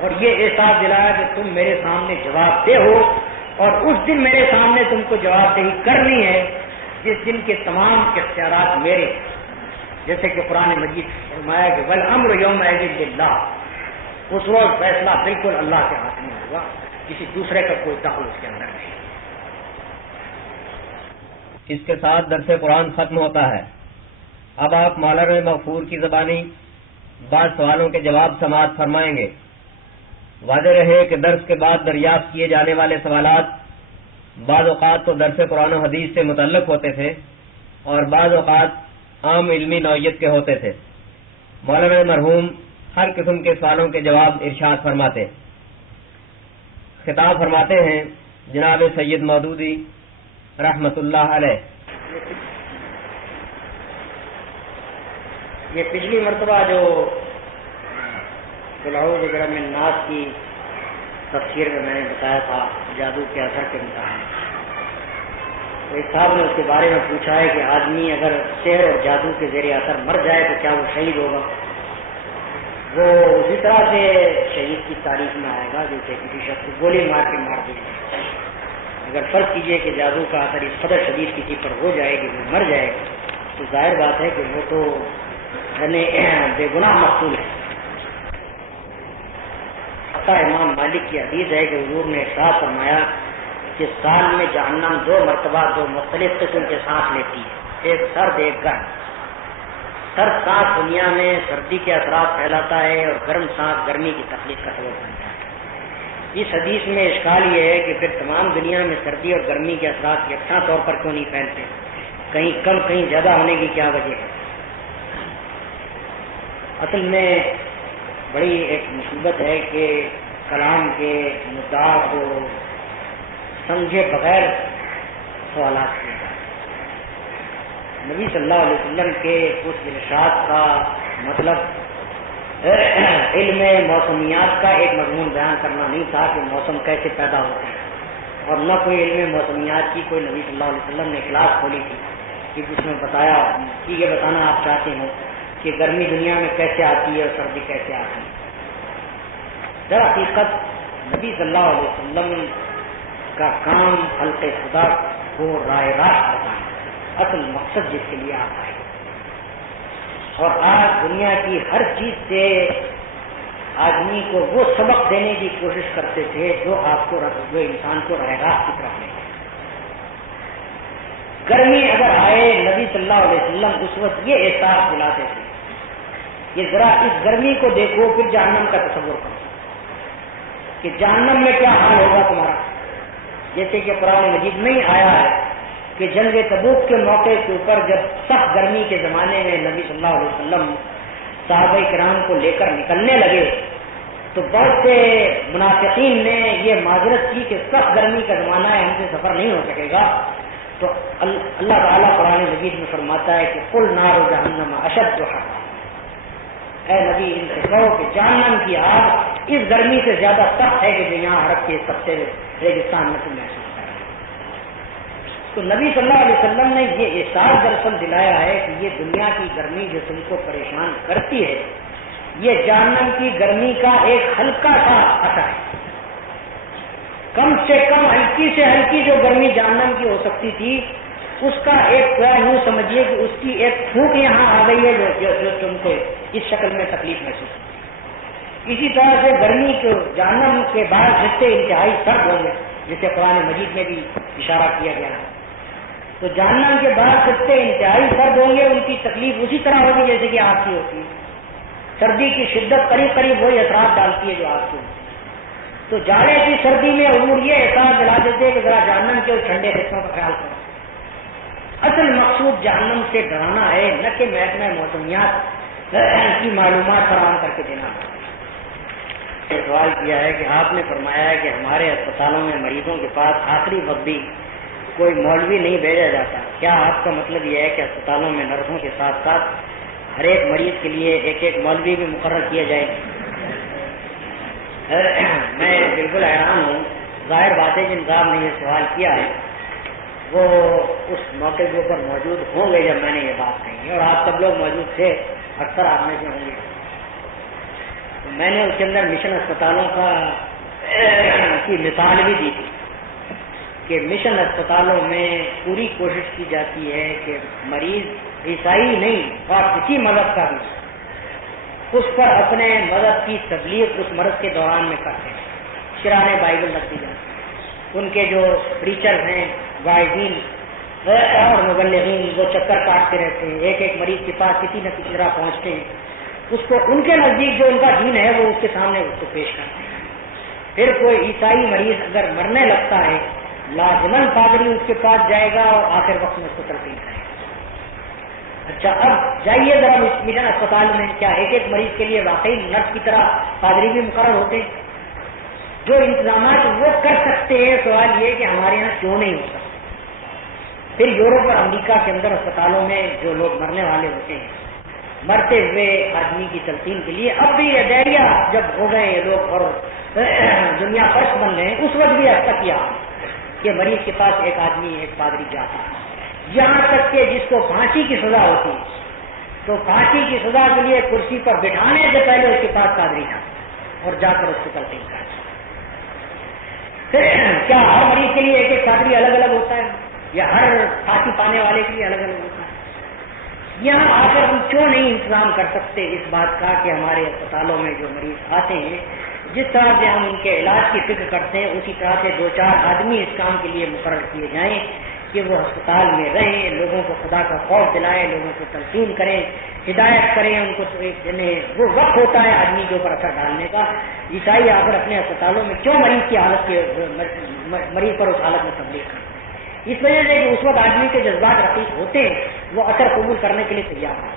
اور یہ احساس دلایا کہ تم میرے سامنے جواب دہ ہو، اور اس دن میرے سامنے تم کو جواب دہی کرنی ہے جس دن کے تمام اختیارات میرے ہیں۔ جیسے کہ قرآن مجید فرمایا کہ والامر یومئذ للہ، اس وقت فیصلہ بالکل اللہ کے ہاتھ میں ہوگا، کسی دوسرے کا کوئی دخل اس کے اندر نہیں۔ اس کے ساتھ درس قرآن ختم ہوتا ہے۔ اب آپ مولانا مغفور کی زبانی بعض سوالوں کے جواب سماعت فرمائیں گے۔ واضح رہے کہ درس کے بعد دریافت کیے جانے والے سوالات بعض اوقات تو درس قرآن و حدیث سے متعلق ہوتے تھے اور بعض اوقات عام علمی نوعیت کے ہوتے تھے۔ مولانا مرحوم ہر قسم کے سوالوں کے جواب ارشاد فرماتے۔ خطاب فرماتے ہیں جناب سید مودودی رحمت اللہ علیہ۔ یہ پچھلی مرتبہ جو اعوذ برب الناس کی تفسیر میں نے بتایا تھا جادو کے اثر کے متعلق، تو ایک صاحب نے اس کے بارے میں پوچھا ہے کہ آدمی اگر سحر اور جادو کے زیر اثر مر جائے تو کیا وہ شہید ہوگا؟ وہ اسی طرح سے شہید کی تاریخ میں آئے گا جیسے کسی شخص کو گولی مار کے مار دی جائے۔ اگر فرض کیجئے کہ جادو کا اثر اس قدر شدید کسی پر ہو جائے کہ وہ مر جائے تو ظاہر بات ہے کہ وہ تو بے گناہ مقتول ہے۔ امام مالک کی حدیث ہے کہ حضور نے ارشاد فرمایا کہ سال میں جہنم 2 مرتبہ 2 مختلف قسم کے سانس لیتی ہے، ایک سرد ایک گرم۔ سرد سانس دنیا میں سردی کے اثرات پھیلاتا ہے اور گرم سانس گرمی کی تخلیق کا سبب بنتا ہے۔ اس حدیث میں اشکال یہ ہے کہ پھر تمام دنیا میں سردی اور گرمی کے اثرات یکساں طور پر کیوں نہیں پھیلتے؟ کہیں کم کہیں زیادہ ہونے کی کیا وجہ ہے؟ اصل میں بڑی ایک مصیبت ہے کہ کلام کے مدعا کو سمجھے بغیر سوالات کیے جاتے ہیں۔ نبی صلی اللہ علیہ وسلم کے اس ارشاد کا مطلب علم موسمیات کا ایک مضمون بیان کرنا نہیں تھا کہ موسم کیسے پیدا ہوتے ہیں، اور نہ کوئی علم موسمیات کی کوئی نبی صلی اللہ علیہ وسلم نے کلاس کھولی تھی کہ اس میں بتایا کہ یہ بتانا آپ چاہتے ہو کہ گرمی دنیا میں کیسے آتی ہے اور سردی کیسے آتی ہے۔ در حقیقت نبی صلی اللہ علیہ وسلم کا کام خلق خدا کو راہ راست بتانا، اصل مقصد جس کے لیے آتا ہے۔ اور آج دنیا کی ہر چیز سے آدمی کو وہ سبق دینے کی کوشش کرتے تھے جو انسان کو راہ راست کی طرف لے جائے۔ گرمی اگر آئے نبی صلی اللہ علیہ وسلم اس وقت یہ احساس دلاتے تھے کہ ذرا اس گرمی کو دیکھو، پھر جہنم کا تصور کرو کہ جہنم میں کیا حال ہوگا تمہارا۔ جیسے کہ قرآن مجید میں ہی آیا ہے کہ جنگ تبوک کے موقع کے اوپر جب سخت گرمی کے زمانے میں نبی صلی اللہ علیہ وسلم صحابہ کرام کو لے کر نکلنے لگے تو بہت سے منافقین نے یہ معذرت کی کہ سخت گرمی کا زمانہ ہے، ہم سے سفر نہیں ہو سکے گا۔ تو اللہ تعالیٰ قرآن مجید میں فرماتا ہے کہ قل نار جہنم اشد حرا، اے نبی ان سے کہو کہ جہنم کی آگ اس گرمی سے زیادہ سخت ہے کہ جو یہاں عرب کے سب سے ریگستان میں تم محسوس کر رہے ہیں۔ تو نبی صلی اللہ علیہ وسلم نے یہ احساس دراصل دلایا ہے کہ یہ دنیا کی گرمی جو تم کو پریشان کرتی ہے یہ جہنم کی گرمی کا ایک ہلکا سا اثر ہے۔ کم سے کم ہلکی سے ہلکی جو گرمی جہنم کی ہو سکتی تھی اس کا ایک یوں سمجھیے کہ اس کی ایک پھونک یہاں آ گئی ہے جو تم کو اس شکل میں تکلیف محسوس ہوتی۔ اسی طرح سے گرمی کو جہنم کے بعد رشتے انتہائی سرد ہوں گے، جسے قرآن مجید میں بھی اشارہ کیا گیا ہے۔ تو جہنم کے بعد خطے انتہائی سرد ہوں گے، ان کی تکلیف اسی طرح ہوگی جیسے کہ آپ کی ہوتی ہے۔ سردی کی شدت قریب قریب وہی اثرات ڈالتی ہے جو آپ کی ہوتی ہے۔ تو جاڑے کی سردی میں حضور یہ احساس دلا دیتے کہ ذرا جہنم کے ٹھنڈے حصوں کا خیال کرو۔ اصل مقصود جہنم سے ڈرانا ہے، نہ کہ محکمہ موسمیات کی معلومات فراہم کر کے دینا۔ سوال کیا ہے کہ آپ نے فرمایا ہے کہ ہمارے اسپتالوں میں مریضوں کے پاس آخری وقت بھی کوئی مولوی نہیں بھیجا جاتا، کیا آپ کا مطلب یہ ہے کہ اسپتالوں میں نرسوں کے ساتھ ساتھ ہر ایک مریض کے لیے ایک ایک مولوی بھی مقرر کیا جائے؟ میں بالکل حیران ہوں، ظاہر بات ہے جن صاحب نے یہ سوال کیا ہے وہ اس موقع کے اوپر موجود ہوں گے جب میں نے یہ بات کہی، اور آپ سب لوگ موجود تھے، اکثر آپ میں سے ہوں گے۔ میں نے اس کے اندر مشن اسپتالوں کی مثال بھی دی تھی کہ مشن اسپتالوں میں پوری کوشش کی جاتی ہے کہ مریض عیسائی نہیں اور کسی مذہب کا بھی اس پر اپنے مذہب کی تبلیغ اس مرض کے دوران میں کرتے ہیں۔ شرح بائبل رکھ دی جاتی ہے، ان کے جو پریچر ہیں، واعظین اور مبلغین، وہ چکر کاٹتے رہتے ہیں، ایک ایک مریض کے پاس کسی نہ کسی طرح پہنچتے ہیں، اس کو ان کے نزدیک جو ان کا دین ہے وہ اس کے سامنے اس کو پیش کرتے ہیں۔ پھر کوئی عیسائی مریض اگر مرنے لگتا ہے، لازماً پادری اس کے پاس جائے گا اور آخر وقت میں اس کو تلقین کرے گا۔ اچھا، اب جائیے ذرا مشن اسپتال میں، کیا ایک ایک مریض کے لیے واقعی نرس کی طرح پادری بھی مقرر ہوتے ہیں؟ جو انتظامات وہ کر سکتے ہیں، سوال یہ کہ ہمارے یہاں کیوں نہیں ہو سکتے؟ پھر یورپ اور امریکہ کے اندر اسپتالوں میں جو لوگ مرنے والے ہوتے ہیں، مرتے ہوئے آدمی کی تلقین کے لیے اب بھی ڈائریا جب ہو گئے یہ لوگ اور دنیا فرش بن گئے، اس وقت بھی اب تک یہ کہ مریض کے پاس ایک آدمی ایک پادری جاتا ہے، یہاں تک کہ جس کو پھانسی کی سزا ہوتی ہے تو پھانسی کی سزا کے لیے کرسی پر بٹھانے سے پہلے اس کے پاس پادری جاتا اور جا کر اس کو تلقین کرتا۔ کیا ہر مریض کے لیے ایک ایک پادری الگ الگ ہوتا ہے یا ہر پھانسی پانے والے کے لیے الگ الگ ہوتا ہے؟ یہاں آ کر ہم کیوں نہیں انتظام کر سکتے اس بات کا کہ ہمارے اسپتالوں میں جو مریض آتے ہیں، جس طرح سے ہم ان کے علاج کی فکر کرتے ہیں، اسی طرح سے 2-4 آدمی اس کام کے لیے مقرر کیے جائیں کہ وہ ہسپتال میں رہیں، لوگوں کو خدا کا خوف دلائیں، لوگوں کو تلقین کریں، ہدایت کریں، ان کو وہ وقت ہوتا ہے آدمی کے اوپر اثر ڈالنے کا۔ عیسائی آ کر اپنے اسپتالوں میں کیوں مریض کی حالت کے مریض پر اس حالت میں تبلیغ کرتے ہیں؟ اس وجہ سے کہ اس وقت آدمی کے جذبات رقیق ہوتے ہیں، وہ اثر قبول کرنے کے لیے تیار ہیں۔